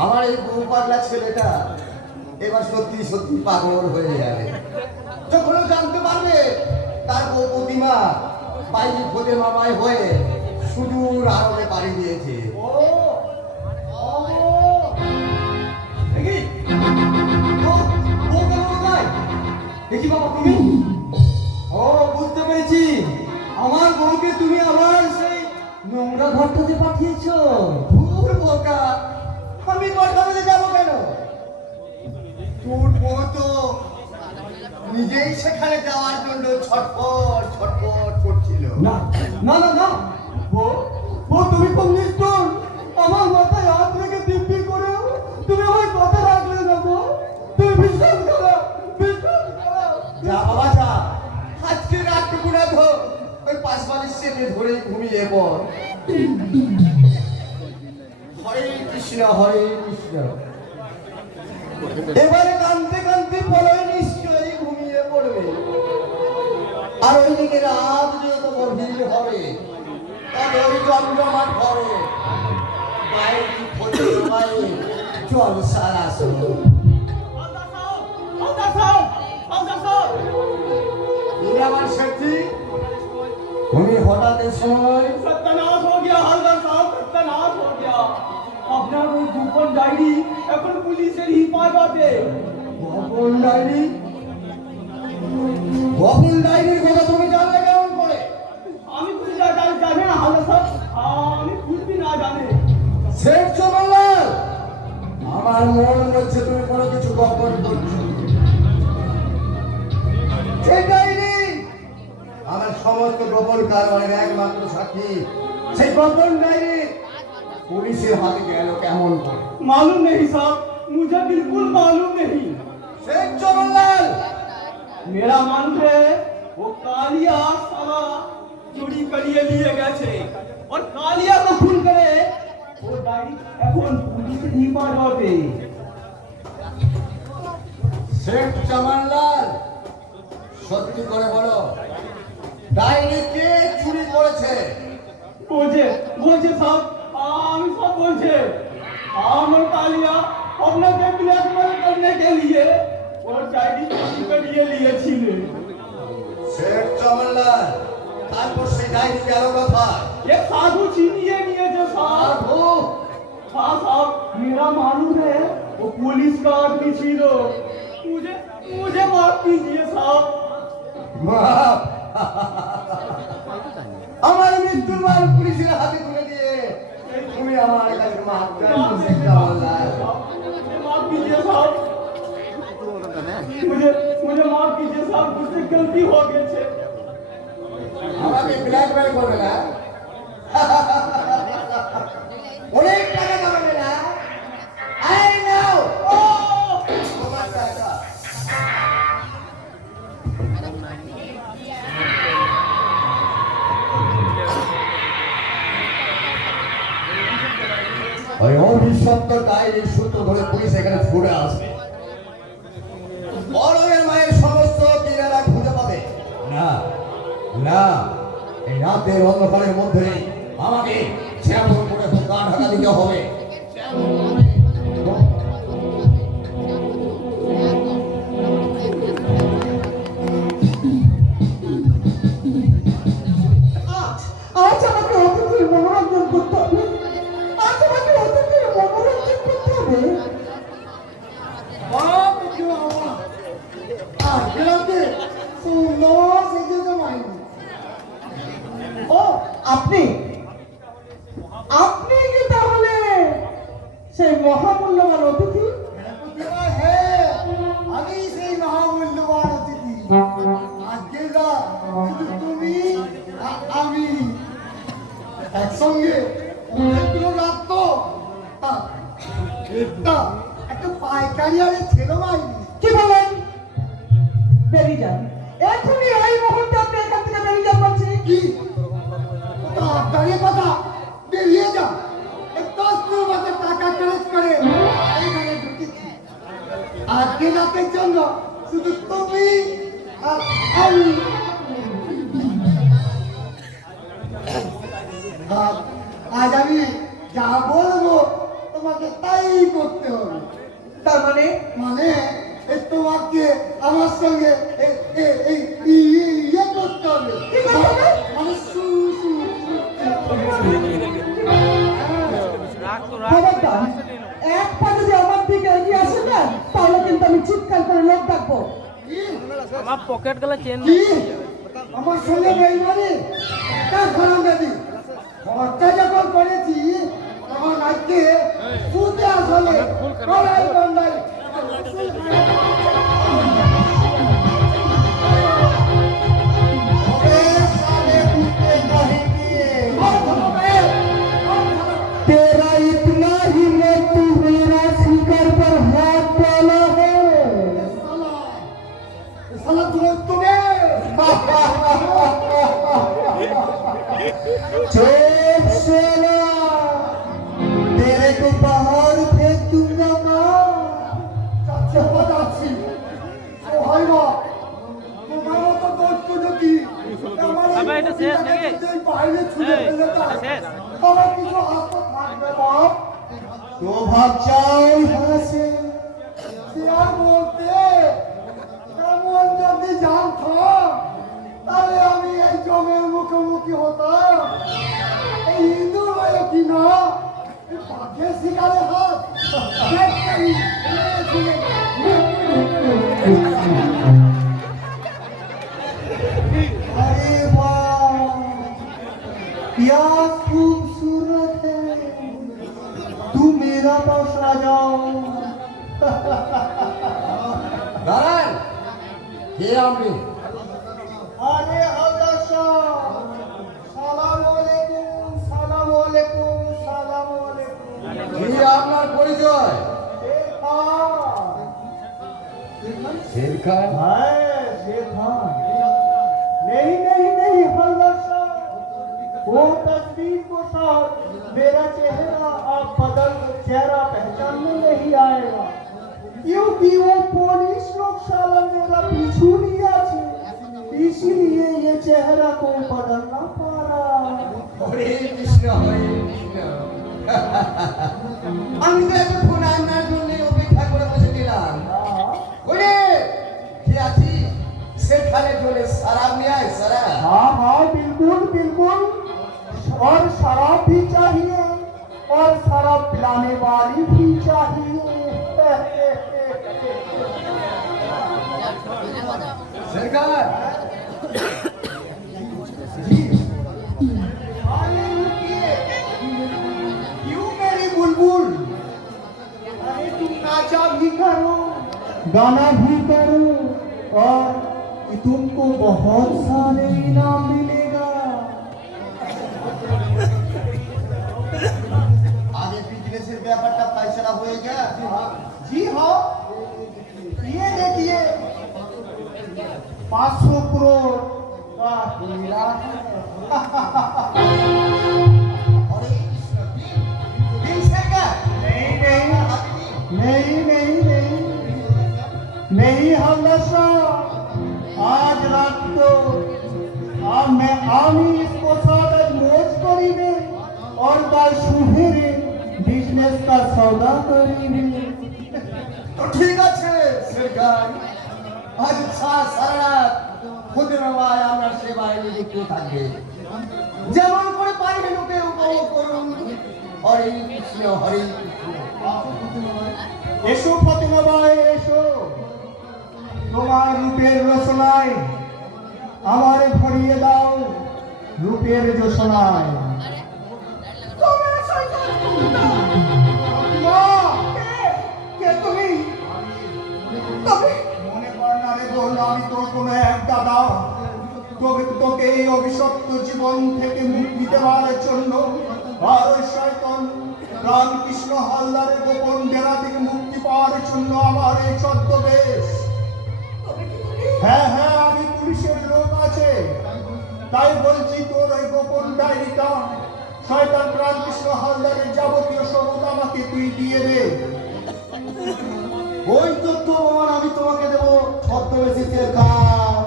আমার এই বউ পাগলা ছেলেটা এবার সত্যি সত্যি পাগল হয়ে যাবে। যখন ও জানতে পারবে তার বউ প্রতিমা বাইরে ভোটে মামায় হয়ে সুদূর আরবে পাড়ি দিয়েছে। দেখি বউ কেমন যায়? দেখি বাবা তুমি? ও বুঝতে পেরেছি, আমার বউকে তুমি আবার সেই নোংরা ঘরটাতে পাঠিয়েছো। ভুল বোকা, আমি ঘরটাতে যাবো কেন? তোর বউ তো নিজেই সেখানে যাওয়ার জন্য ছটফট ছটফট করছিল। না না না না, বউ তুমি খুব নিষ্ঠুর। আমার মাথায় হাত রেখে দিব্যি করেও তুমি আমার কথা রাখলে না বউ। তুমি বিশ্বাস করো, বিশ্বাস করো। যা বাবা যা, আজকে রাতটুকু না তো ওই পাশবাড়ির সেটে ধরেই ঘুমিয়ে পড়। হরে কৃষ্ণ হরে কৃষ্ণ। এবারে কাঁদতে কাঁদতে পরে নিশ্চয়ই ঘুমিয়ে পড়বে। আর ওইদিকে রাত যত গভীর হবে তবে ওই জমজমাট ঘরে বাইরে ফোটে বাইরে জল সারা আমার শক্তি তুমি হঠাৎ সময় सत्यानाश हो गया हलदार साहब, सत्यानाश हो गया। আপনার ওই গোপন ডায়েরি এখন পুলিশের হিফাজতে। গোপন ডায়েরি? গোপন ডায়েরির কথা তুমি জানলে কেমন করে? আমি কিছু জানি না হালদার সাহেব, আমি খুবই না জানি। শেখ চমল্লাল, আমার মন বলছে তুমি কোনো কিছু গোপন করছো। সেই ডায়েরি আমার সমস্ত গোপন কারবারের একমাত্র সাক্ষী। সেই গোপন ডায়েরি পুলিশের হাতে গেল কেমন করে? मालूम नहीं साहब, मुझे बिल्कुल मालूम नहीं। শেখ চমল্লাল, मेरा मन है वो कालिया सारा चोरी करिए लिए गए और कालिया को खून करे वो डायरी এখন পুলিশের হিফাজতে। শেখ চমল্লাল, সত্যি করে বলো, ডায়েরি কে চুরি করেছে? বলছে সাহেব, আমি সব বলছে। আমার কালিয়া আপনাকে ব্ল্যাকমেল करने के लिए वो डायरी चोरी करिए लिएছিল। শেখ চমল্লাল, তারপর সেই ডায়েরি গেল কোথায়? ये साधु छीनिए নিয়েছে साहब। हाँ साहब, मेरा मालूम है वो पुलिस का आदमी ছিল। मुझे माफ कीजिए साहब। মাপ? আমার মৃত্যুর মাল পুলিশের হাতে তুলে দিয়ে তুমি আমার কাছে মাপ চাইছো শেখ চমল্লাল। मुझे माफ कीजिए साहब। मुझे माफ कीजिए साहब, मुझसे गलती हो गई है। আমাকে ব্ল্যাকমেল করবে না? অনেক টাকা কামাবে না? আই নাও তোমার টাকা। ওই অভিশপ্ত ডায়েরির সূত্র ধরে পুলিশ এখানে ছুটে আসবে। বড়ের মায়ের সমস্ত কিনারা খুঁজে পাবে না। না, এই রাতের অন্ধকারের মধ্যে আমাকে যেমন করে গা ঢাকা দিতে হবে। আজ আমাকে অতিথির মনোরঞ্জন করতে হবে। আজ আমাকে অতিথির মনোরঞ্জন করতে হবে। ও আপনি আপনি কি তাহলে সেই মহামূল্যবান অতিথি? হ্যাঁ, আমি সেই মহামূল্যবান অতিথি। আজকে শুধু তুমি আমি একসঙ্গে অনেকগুলো রাত তো একটা পাইকারি আরে ছেলে ভাই। কি বলেন? বেরিয়ে যান এখনই, এই মুহূর্তে আপনি এখান থেকে বেরিয়ে যান বলছি। কি দাঁড়িয়ে কথা, বেরিয়ে যা। টাকা খরচ করে এইখানে ঢুকেছি। আজকে রাতের জন্য শুধু তুমি আর আমি। আজ আমি যা বলবো তোমাকে তাই করতে হবে। তার মানে মানে এই তোমাকে আমার সঙ্গে ইয়ে করতে হবে। কি করতে হবে? মানে খবরদার, এক পা যদি আমার দিকে এগিয়ে আসে না তাহলে কিন্তু আমি চিৎকার করে লোক ডাকবো। আমার পকেট গেলে চেন কি আমার সঙ্গে বেইমানি কার খারাপ দাদি খরচা যখন করেছি তখন আজকে সুদে আসলে কড়াই বান্ধাই तेरा इतना ही मैं तू मेरा शिकर पर हाथ डाला है साला तुम्हें चोट साला तेरे को बाहर फेंक दूंगा मैं যাচ্ছে বাজাচ্ছি ও হয় না তোমার মতো দোস্ত যদি আবে, এটা শেষ নাকি? বাইরে ছুটে এই, ফেলে এটা দেয় শেষ। আমার কিছু হাত তো থাকবে বাপ तो भाग जाओ यहाँ से সে আর বলতে এমন যদি জানতাম তাহলে আমি এই জমের মুখোমুখি হতাম এই ইঁদুর হয়ে কি না এই পাখের শিকারে হাত দেখতেই ছুঁড়ে अरे वाह क्या खूबसूरत है तू मेरा पास आ जाओ দাঁড়ান, কে আপনি? আরে হালদার সাহেব সালাম আলাইকুম সালাম আলাইকুম সালাম আলাইকুম কি আপনার পরিচয়? শের খান শের খান? है शेर खान नहीं हल्दर साहब वो तस्वीर को साहब मेरा चेहरा आप चेहरा पहचानने नहीं आएगा क्योंकि वो पुलिस लोग साला मेरा पीछू लिया थे इसीलिए ये चेहरा को बदलना पा रहा হরে কৃষ্ণ, হরে কৃষ্ণ। আমি তো এতক্ষণ আপনার জন্য অপেক্ষা করে বসেছিলাম। ওরে কে আছি সেখানে চলে শরাব নিয়ে আয়, শরাব। हाँ बिल्कुल बिल्कुल और शराब भी चाहिए और शराब पिलाने वाली भी चाहिए শের খান, अरे रुकिए क्यों मेरी बुलबुल अरे तुम नाचा भी करो गाना भी करो और तुमको बहुत सारे इनाम मिलेगा আগে বিজনেসের ব্যাপারটা ফাইসলা হয়ে গেছে। जी हाँ ये देखिए 500 करोड़ का हीरा है হরে কৃষ্ণ, দিন শের খান। नहीं हमेशा आज रात को আমি इसको साथ मौज करीबे और कल सुबह बिजनेस का सौदा करीबे তো ঠিক আছে শের খান, আজ সারা রাত খুদের বাবাই আপনার সেবায় নিযুক্ত থাকবে। যেমন করে পারবেন ওকে উপভোগ করুন। হরে কৃষ্ণ, হরে কৃষ্ণ। এসো ফাতেমা ভাই এসো তোমার রূপের রচনায় আমারে ভরিয়ে দাও রূপের যোশনায় তোমরা শয়তান কুত্তা! কে তুমি মনে কর না রে বল আমি তোর কোনো এক দাদা তোকে এই অভিশপ্ত জীবন থেকে মুক্তি দেওয়ার জন্য আর ওই শয়তান রামকৃষ্ণ হালদারের গোপন ডেরা থেকে মুক্তি পাওয়ার জন্য আমার এই ছদ্মবেশ হ্যাঁ আমি পুলিশের লোক আছে তাই বলছি তোর ওই গোপন ডায়েরিটা শয়তান রামকৃষ্ণ হালদারের যাবতীয় সবুজ আমাকে তুই দিয়ে দে ওই তথ্য প্রমাণ আমি তোমাকে দেবো ছদ্মবেশী শের খান।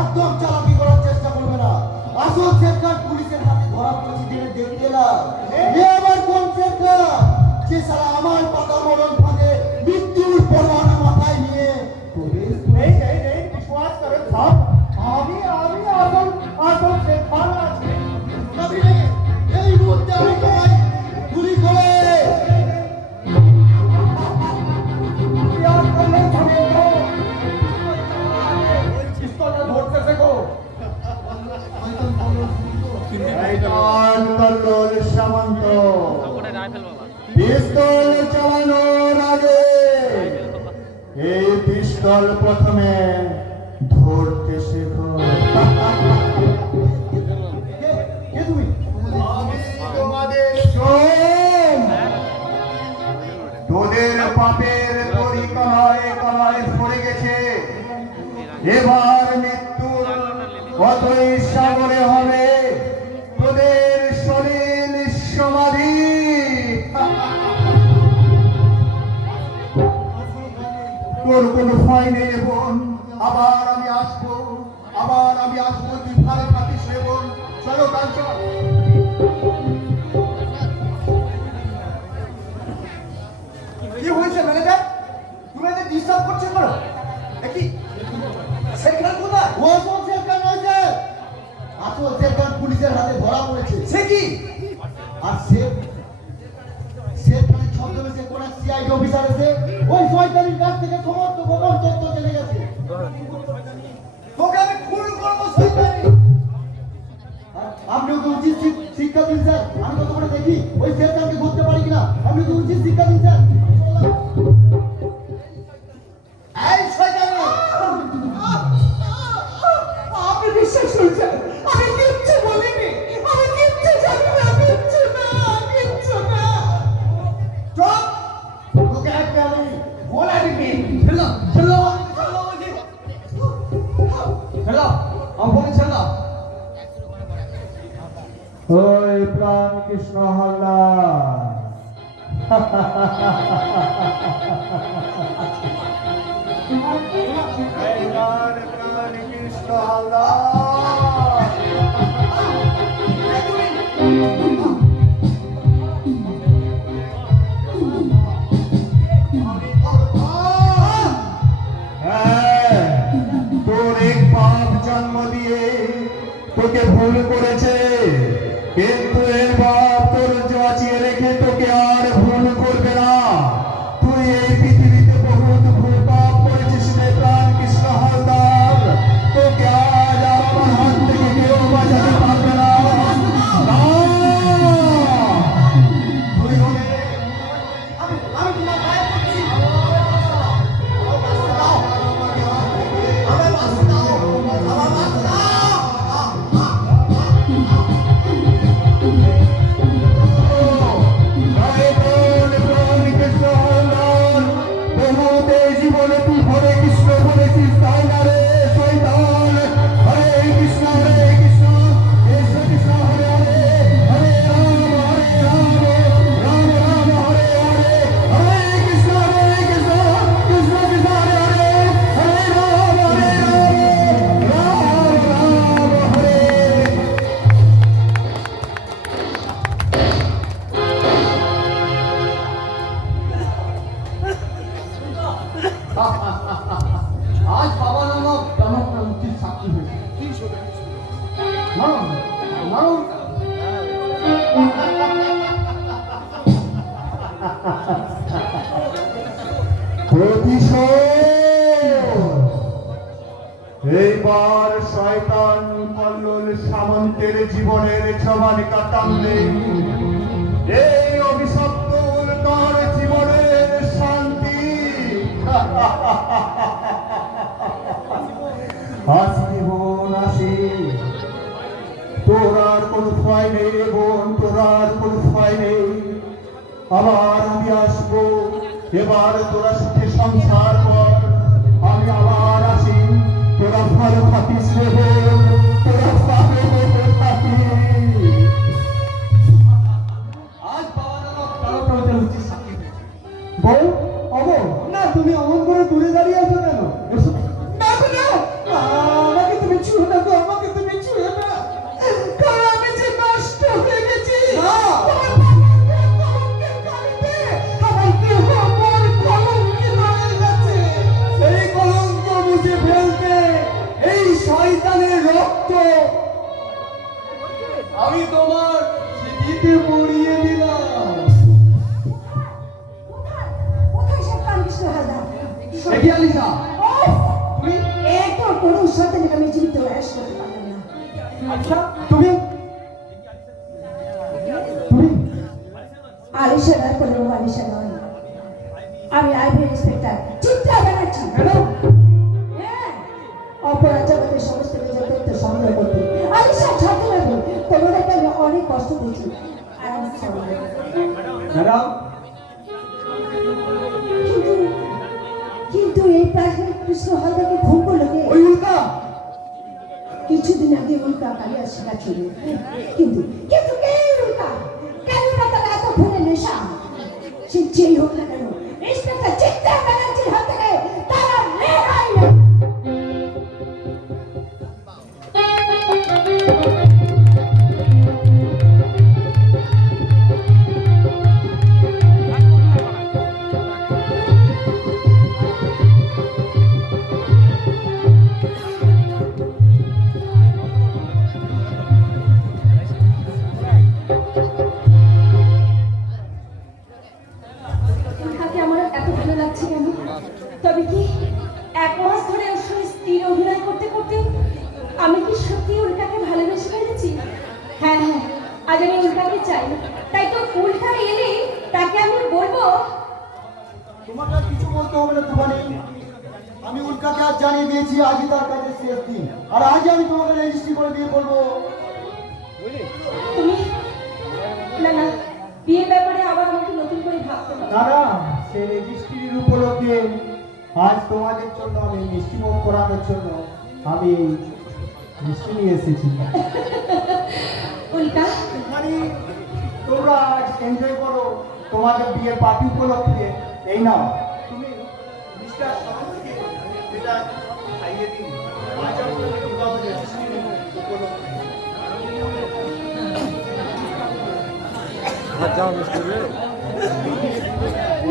একদম চালাক আসল শেরখান পুলিশের হাতে ধরা পড়েছে জেনে দেখতে এলাম। এ আবার কোন শেরখান যে সারা আমার পাতা মরণ ফাঁদে মৃত্যুর পরোয়ানা মাথায় নিয়ে প্রবেশ नहीं नहीं नहीं विश्वास करो साहब अभी अभी आसन आसन से खाना আছে কবি রে, এই মুহূর্তে আমি তোমায় গুলি করে यार करने थमे तो पिस्तौल धरते देखो শয়তান কল্লোল সামন্ত ওটা রাইফেল বাবা পিস্তল চালানোর আগে এই পিস্তল প্রথমে ধরতে শেখো কে তুমি? তোমাদের শোন তোদের পাপের তরি কলায় কলায় পড়ে গেছে এবার মৃত্যুর কতই সাগরে হবে তোদের শরীর সমাধি তোর কোনো ভয় নেই বোন আবার আমি আসবো তুই ভালো থাকিস রে বোন চলো কাঞ্চন কি হয়েছে ম্যানেজার? তুমি এদের ডিস্টার্ব করছো কেন? কি শেরখান কোথায়? ও আসল শেরখান নয় স্যার, আসল শেরখান পুলিশের হাতে ধরা পড়েছে। সে কি? আর শেরখানের ছদ্মবেশে কোন সিআইডি অফিসার এসে ওই শয়তানির কাছ থেকে সমস্ত গোপন তথ্য জেনে গেছে। তোকে আমি খুন করবো শয়তানি। আর আপনি ওকে উচিত শিক্ষা দিন স্যার। আমি তো তোমরা দেখি ওই শেরখানকে ধরতে পারি কিনা। আপনি তো উচিত শিক্ষা দিন স্যার। এই শয়তানি! আপনি বিশ্বাস করছেন আমি কিচ্ছু বলিনি, আমি কিচ্ছু জানি না, কিচ্ছু না, কিচ্ছু না। চুপ! তোকে একটা আমি বলে দিবি। ছেড়ে দাও বলছি। ছেড়ে দাও, আমার ফোনে ছেড়ে দাও। ওই প্রাণ কৃষ্ণ হালদার প্রাণ কৃষ্ণ হালদার হ্যাঁ, তোর এক পাপ জন্ম দিয়ে তোকে ভুল করেছে কিন্তু এর বাপ তোর বাঁচিয়ে রেখে তোকে আর ভুল করবে না তুই এই পৃথিবীতে বহুত ভুল পাপ করেছিস রে প্রাণ কৃষ্ণ হালদার তোকে আজ আর আমার হাত থেকে কেউ বাঁচাতে পারবে না না! তুই হলে আমি তোমার গায়ে পড়ছি। আমার বাঁচতে দাও, আমার বাঁচতে দাও। জীবনে তুই হরে কৃষ্ণ বলেছিস তাই না রে শয়তান হরে কৃষ্ণ কৃষ্ণ কৃষ্ণ হরে হরে হরে রাম রাম রাম হরে হরে হরে কৃষ্ণ কৃষ্ণ কৃষ্ণ হরে হরে হরে রাম রাম হরে আজ বাবা নামক ব্রাহ্মণ মুক্তির সাক্ষী হয়েছে। মারুন, মারুন। এইবার শয়তান কল্লোল সামন্তের জীবনের ছবানি কাটালে এই অভিশপ্ত তার জীবনের শান্তি আসি বোন আসি তোর আর কোনো ভয় নেই রে বোন তোর আর কোনো ভয় নেই আবার আমি আসবো এবার তোরা সুখে সংসার কর আমি আবার আসি তোরা ভালো থাকিস রে বোন তোরা ভালো থাকিস আজ বাবা নামক ব্রাহ্মণ মুক্তির সাক্ষী হয়েছে। বউ অমর না তুমি অমন করে দূরে দাঁড়িয়ে আছো কেন এসো না গো, না, আমাকে তুমি ছুঁয়ো না গো, আমাকে তুমি ছুঁয়ো না। আমি তোমার স্মৃতিতে পড়িয়ে দিলাম। কোথায় কোথায় সে কান্দিস হালদার? দেখি আলিশা, তুমি এত করুণ সাথে আমি জীবিত হয়ে আসতে পারলাম না। আচ্ছা তুমি তুমি আলিশা নয়, কোনো আলিশা নয়, আমি আইভি ইন্সপেক্টর চিত্রা ব্যানার্জি। ম্যাডাম, হ্যাঁ, অপরাধ জগতের সমস্ত নিজের তথ্য সংগ্রহ করতে আলিশা ছাড়তে লাগবে। তোমাদেরকে আমি অনেক কষ্ট দিয়েছি আর আমি sorry। ম্যাডাম, কিন্তু কিন্তু এই প্রাথমিক কৃষ্ণ হালদারকে খুন করলো কে? ওই উল্কা। কিছুদিন আগে উল্কা কালিয়া শিকার ছিল, কিন্তু কিন্তু কে উল্কা? কেন না তার এত খুনের নেশা? সে যেই হোক না কেন, ইন্সপেক্টর চিত্রা ব্যানার্জির হাত থেকে তারা রেহাই নেই। উল্কাকে আমার এত ভালো লাগছে কেন? তবে কি 1 মাস ধরে ওর সঙ্গে স্থির অভিনয় করতে করতে আমি কি সত্যি উল্কাকে ভালোবেসে ফেলেছি? হ্যাঁ হ্যাঁ, আজ আমি উল্কাকে চাই। তাই তো উল্কা এলে তাকে আমি বলবো, তোমাকে আর কিছু বলতে হবে না তুফানি। আমি উল্কাকে আজ জানিয়ে দিয়েছি আজই তার কাছে শেষ দিন, আর আজ আমি তোমাকে রেজিস্ট্রি করে বিয়ে করবো। তুমি না না, বিয়ের ব্যাপারে আবার আমাকে নতুন করে ভাবতে হবে। দাদা, সে রেজিস্ট্রির উপলক্ষে আজ তোমাদের জন্য আমি মিষ্টিমুখ করানোর জন্য আমি মিষ্টি নিয়ে এসেছি। উল্কা, মানে তোমরা আজ এনজয় করো তোমাদের বিয়ের পার্টি উপলক্ষে। এই নাও, তুমি মিস্টার সামন্তকে এটা খাইয়ে দিন। আজ আপনাদের বিবাহ রেজিস্ট্রি উপলক্ষে।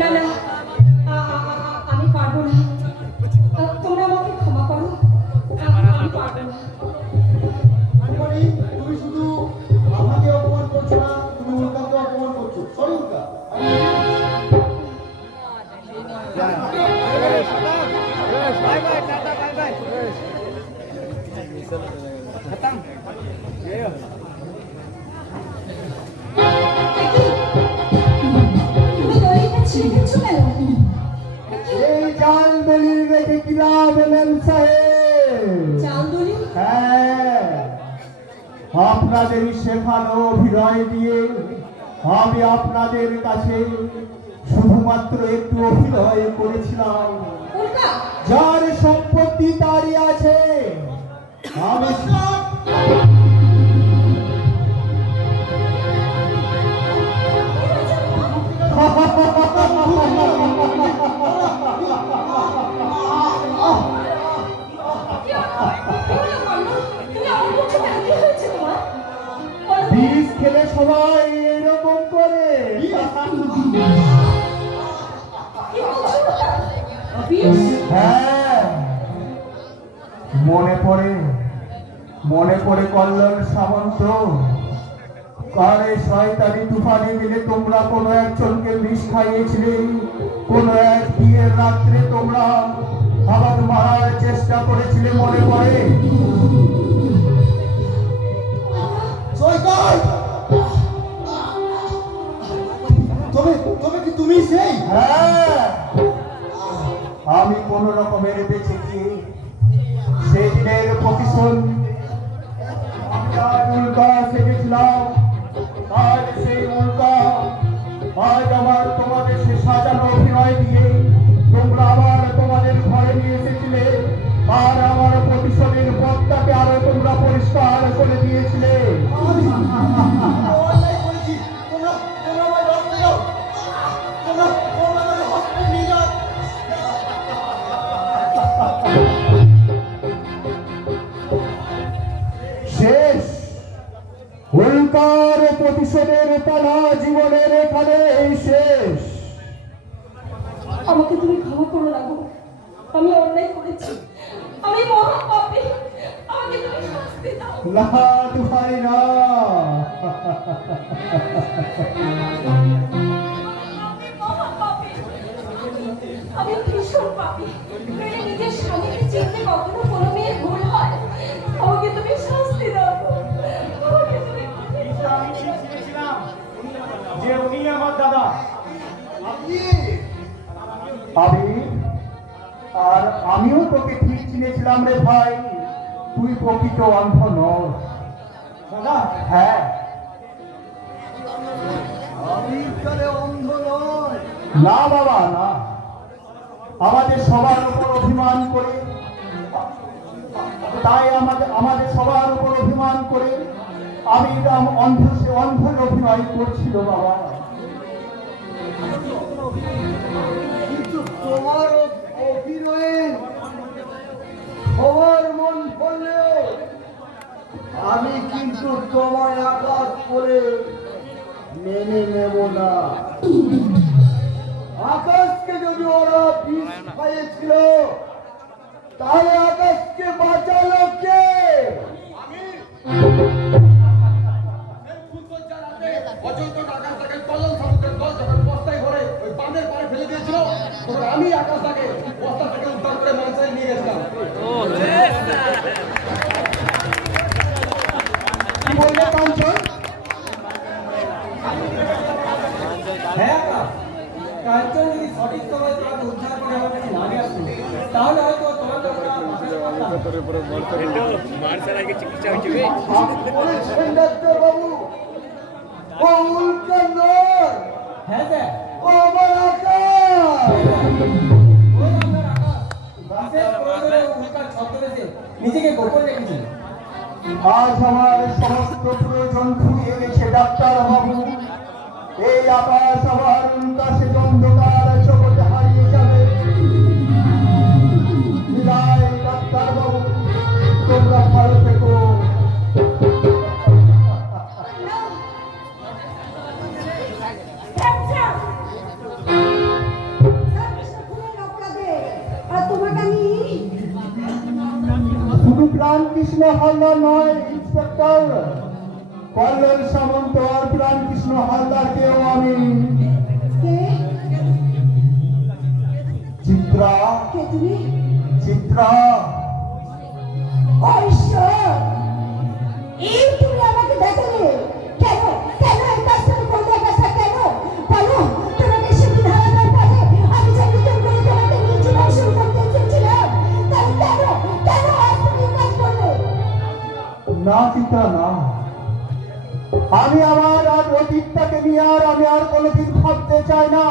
না না, আমি পারবো না। তোমরা আমাকে ক্ষমা করো, আমি পারবো না। তুফানি, তুমি শুধু আমাকে অপমান করছো না, তুমি উল্কাকে অপমান করছো। সরি উল্কা। তুমি দড়িটা ছিঁড়ে ফেলছো কেন? এই জাল বলি রেখে কিলাম এমএম সাহেব। চাঁদনি, হ্যাঁ, আপনাদের শেখানো অভিনয় দিয়ে আমি আপনাদের কাছে শুধুমাত্র একটু অভিনয় করেছিলাম। উল্কা, যার সম্পত্তি তারই আছে। আমি তুমি আমার করছো কেন? কি হয়েছে তোমার? বলো। বিষ খেলে সবাই এরকম করে। কি বলছো উল্কা? বিষ? হ্যাঁ, মনে পড়ে কল্যাণ সামন্ত কারে শয়তানি তুফানি মিলে তোমরা কোনো একজনকে বিষ খাইয়েছিলে। কোনো এক বিয়ের রাত্রে তোমরা আবার মারার চেষ্টা করেছিলে, মনে পড়ে? সৈকত! তবে কি তুমি সেই? হ্যাঁ, আমি কোন রকমের বেঁচে গিয়ে সেই দিনের প্রতিশোধ আমি আজ উল্কা শিখেছিলাম। আজ সেই উল্কা আজ আমার তোমাদের সে সাজানো অভিনয় দিয়ে তোমরা আবার তোমাদের ঘরে নিয়ে এসেছিলে, আর আমার প্রতিশোধের পথটাকে আরো তোমরা পরিষ্কার করে দিয়েছিলে। অন্যায় করেছি। তোমরা আমায় বাঁচতে দাও। তোমরা আমাকে হসপিটালে নিয়ে যাও। শেষ উল্কার প্রতিশোধের পালা জীবনের এখানে শেষ। আমাকে তুমি ক্ষমা করো না গো, আমি অন্যায় করেছি, আমি মহা পাপী, আমাকে তুমি শাস্তি দাও। না তুফানি না, মহাপাপী। আমি ভীষণ পাপী। মেরে নিজের স্বামীকে চিনতে কখনো কোনো মেয়ের ভুল হয়? আমাকে তুমি শাস্তি দাও গো। আমাকে তুমি কিন্তু আমি ঠিক ছিলাম যে উনি আমার দাদা। আমি আর আমিও তোকে ঠিক চিনেছিলাম রে ভাই, তুই প্রকৃত অন্ধ নস। দাদা হ্যাঁ, আমি কালে অন্ধ নয়। না বাবা না, আমাদের সবার উপর অভিমান করে, তাই আমাদের সবার উপর অভিমান করে আমি অন্ধের অভিনয় করছিল বাবা। কিন্তু তোমার অভিনয়ে সবার মন করলেও আমি কিন্তু তোমার আকাশ করে মেনে নেব না। আকাশকে যদি ওরা বিষ খাইয়েছিল, তাহলে আকাশকে বাঁচালো কে? আমি আকাশটাকে বস্তা থেকে উদ্ধার করে মানসায় নিয়ে গেছিলাম। কি বললে কাঞ্চন? হ্যাঁ কাঞ্চন যদি সঠিক সময় তোমাকে উদ্ধার করে আমার কাছে না নিয়ে আসতো, তাহলে হয়তো তোমাকে বলেছেন ডাক্তার বাবু, ও উল্কা নয়। হ্যাঁ স্যার, ও আমার আকাশ। নিজেকে গোপন রেখেছিল। আজ আমার সমস্ত প্রয়োজন ফুরিয়ে গেছে ডাক্তার বাবু। এই আকাশ আমার উল্কাশে অন্ধকার জগতে হারিয়ে যাবে। বিদায় ডাক্তার বাবু, তোমরা ভালো থেকো। আর তোমাকে আমি শুধু প্রাণ কৃষ্ণ হালদার নয় ইন্সপেক্টর, কল্লোল সামন্ত আর প্রাণ কৃষ্ণ হালদারকেও আমি কে চিত্রা কে তুমি? চিত্রা ও ঈশ্বর, এই তুমি আমাকে দেখালে কেন? কেন এই কাজটা করলে? কাজটা কেন বলো? তোমাকে সেদিন হারানোর পরে আমি যে নতুন করে তোমাকে নিয়ে জীবন শুরু করতে চেয়েছিলাম, তাহলে কেন কেন আজ তুমি এই কাজ করলে? না চিত্রা না, আমি আমার আর অতীতটাকে নিয়ে আমি আর কোনোদিন ভাবতে চাই না।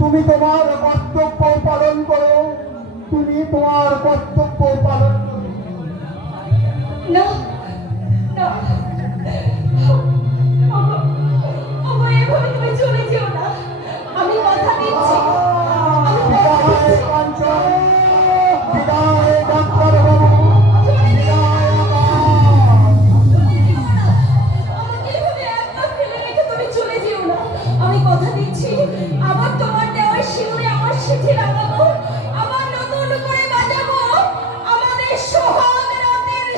তুমি তোমার কর্তব্য পালন করো, তুমি তোমার কর্তব্য পালন করো। না না, আমার এভাবে তুমি চলে যেও না। আমি কথা দিচ্ছি, আমি কথা বিদায় দিচ্ছি। কাঞ্চন, বিদায় ডাক্তার বাবু, বিদায় আকাশ। আমাকে এভাবে একা ফেলে রেখে তুমি চলে যেও না। আমি কথা দিচ্ছি, আবার তোমার দেওয়ার শিউরে আমার সিঁথি লাগাবো, আবার নতুন করে বাজাবো আমাদের সোহাগ রাতের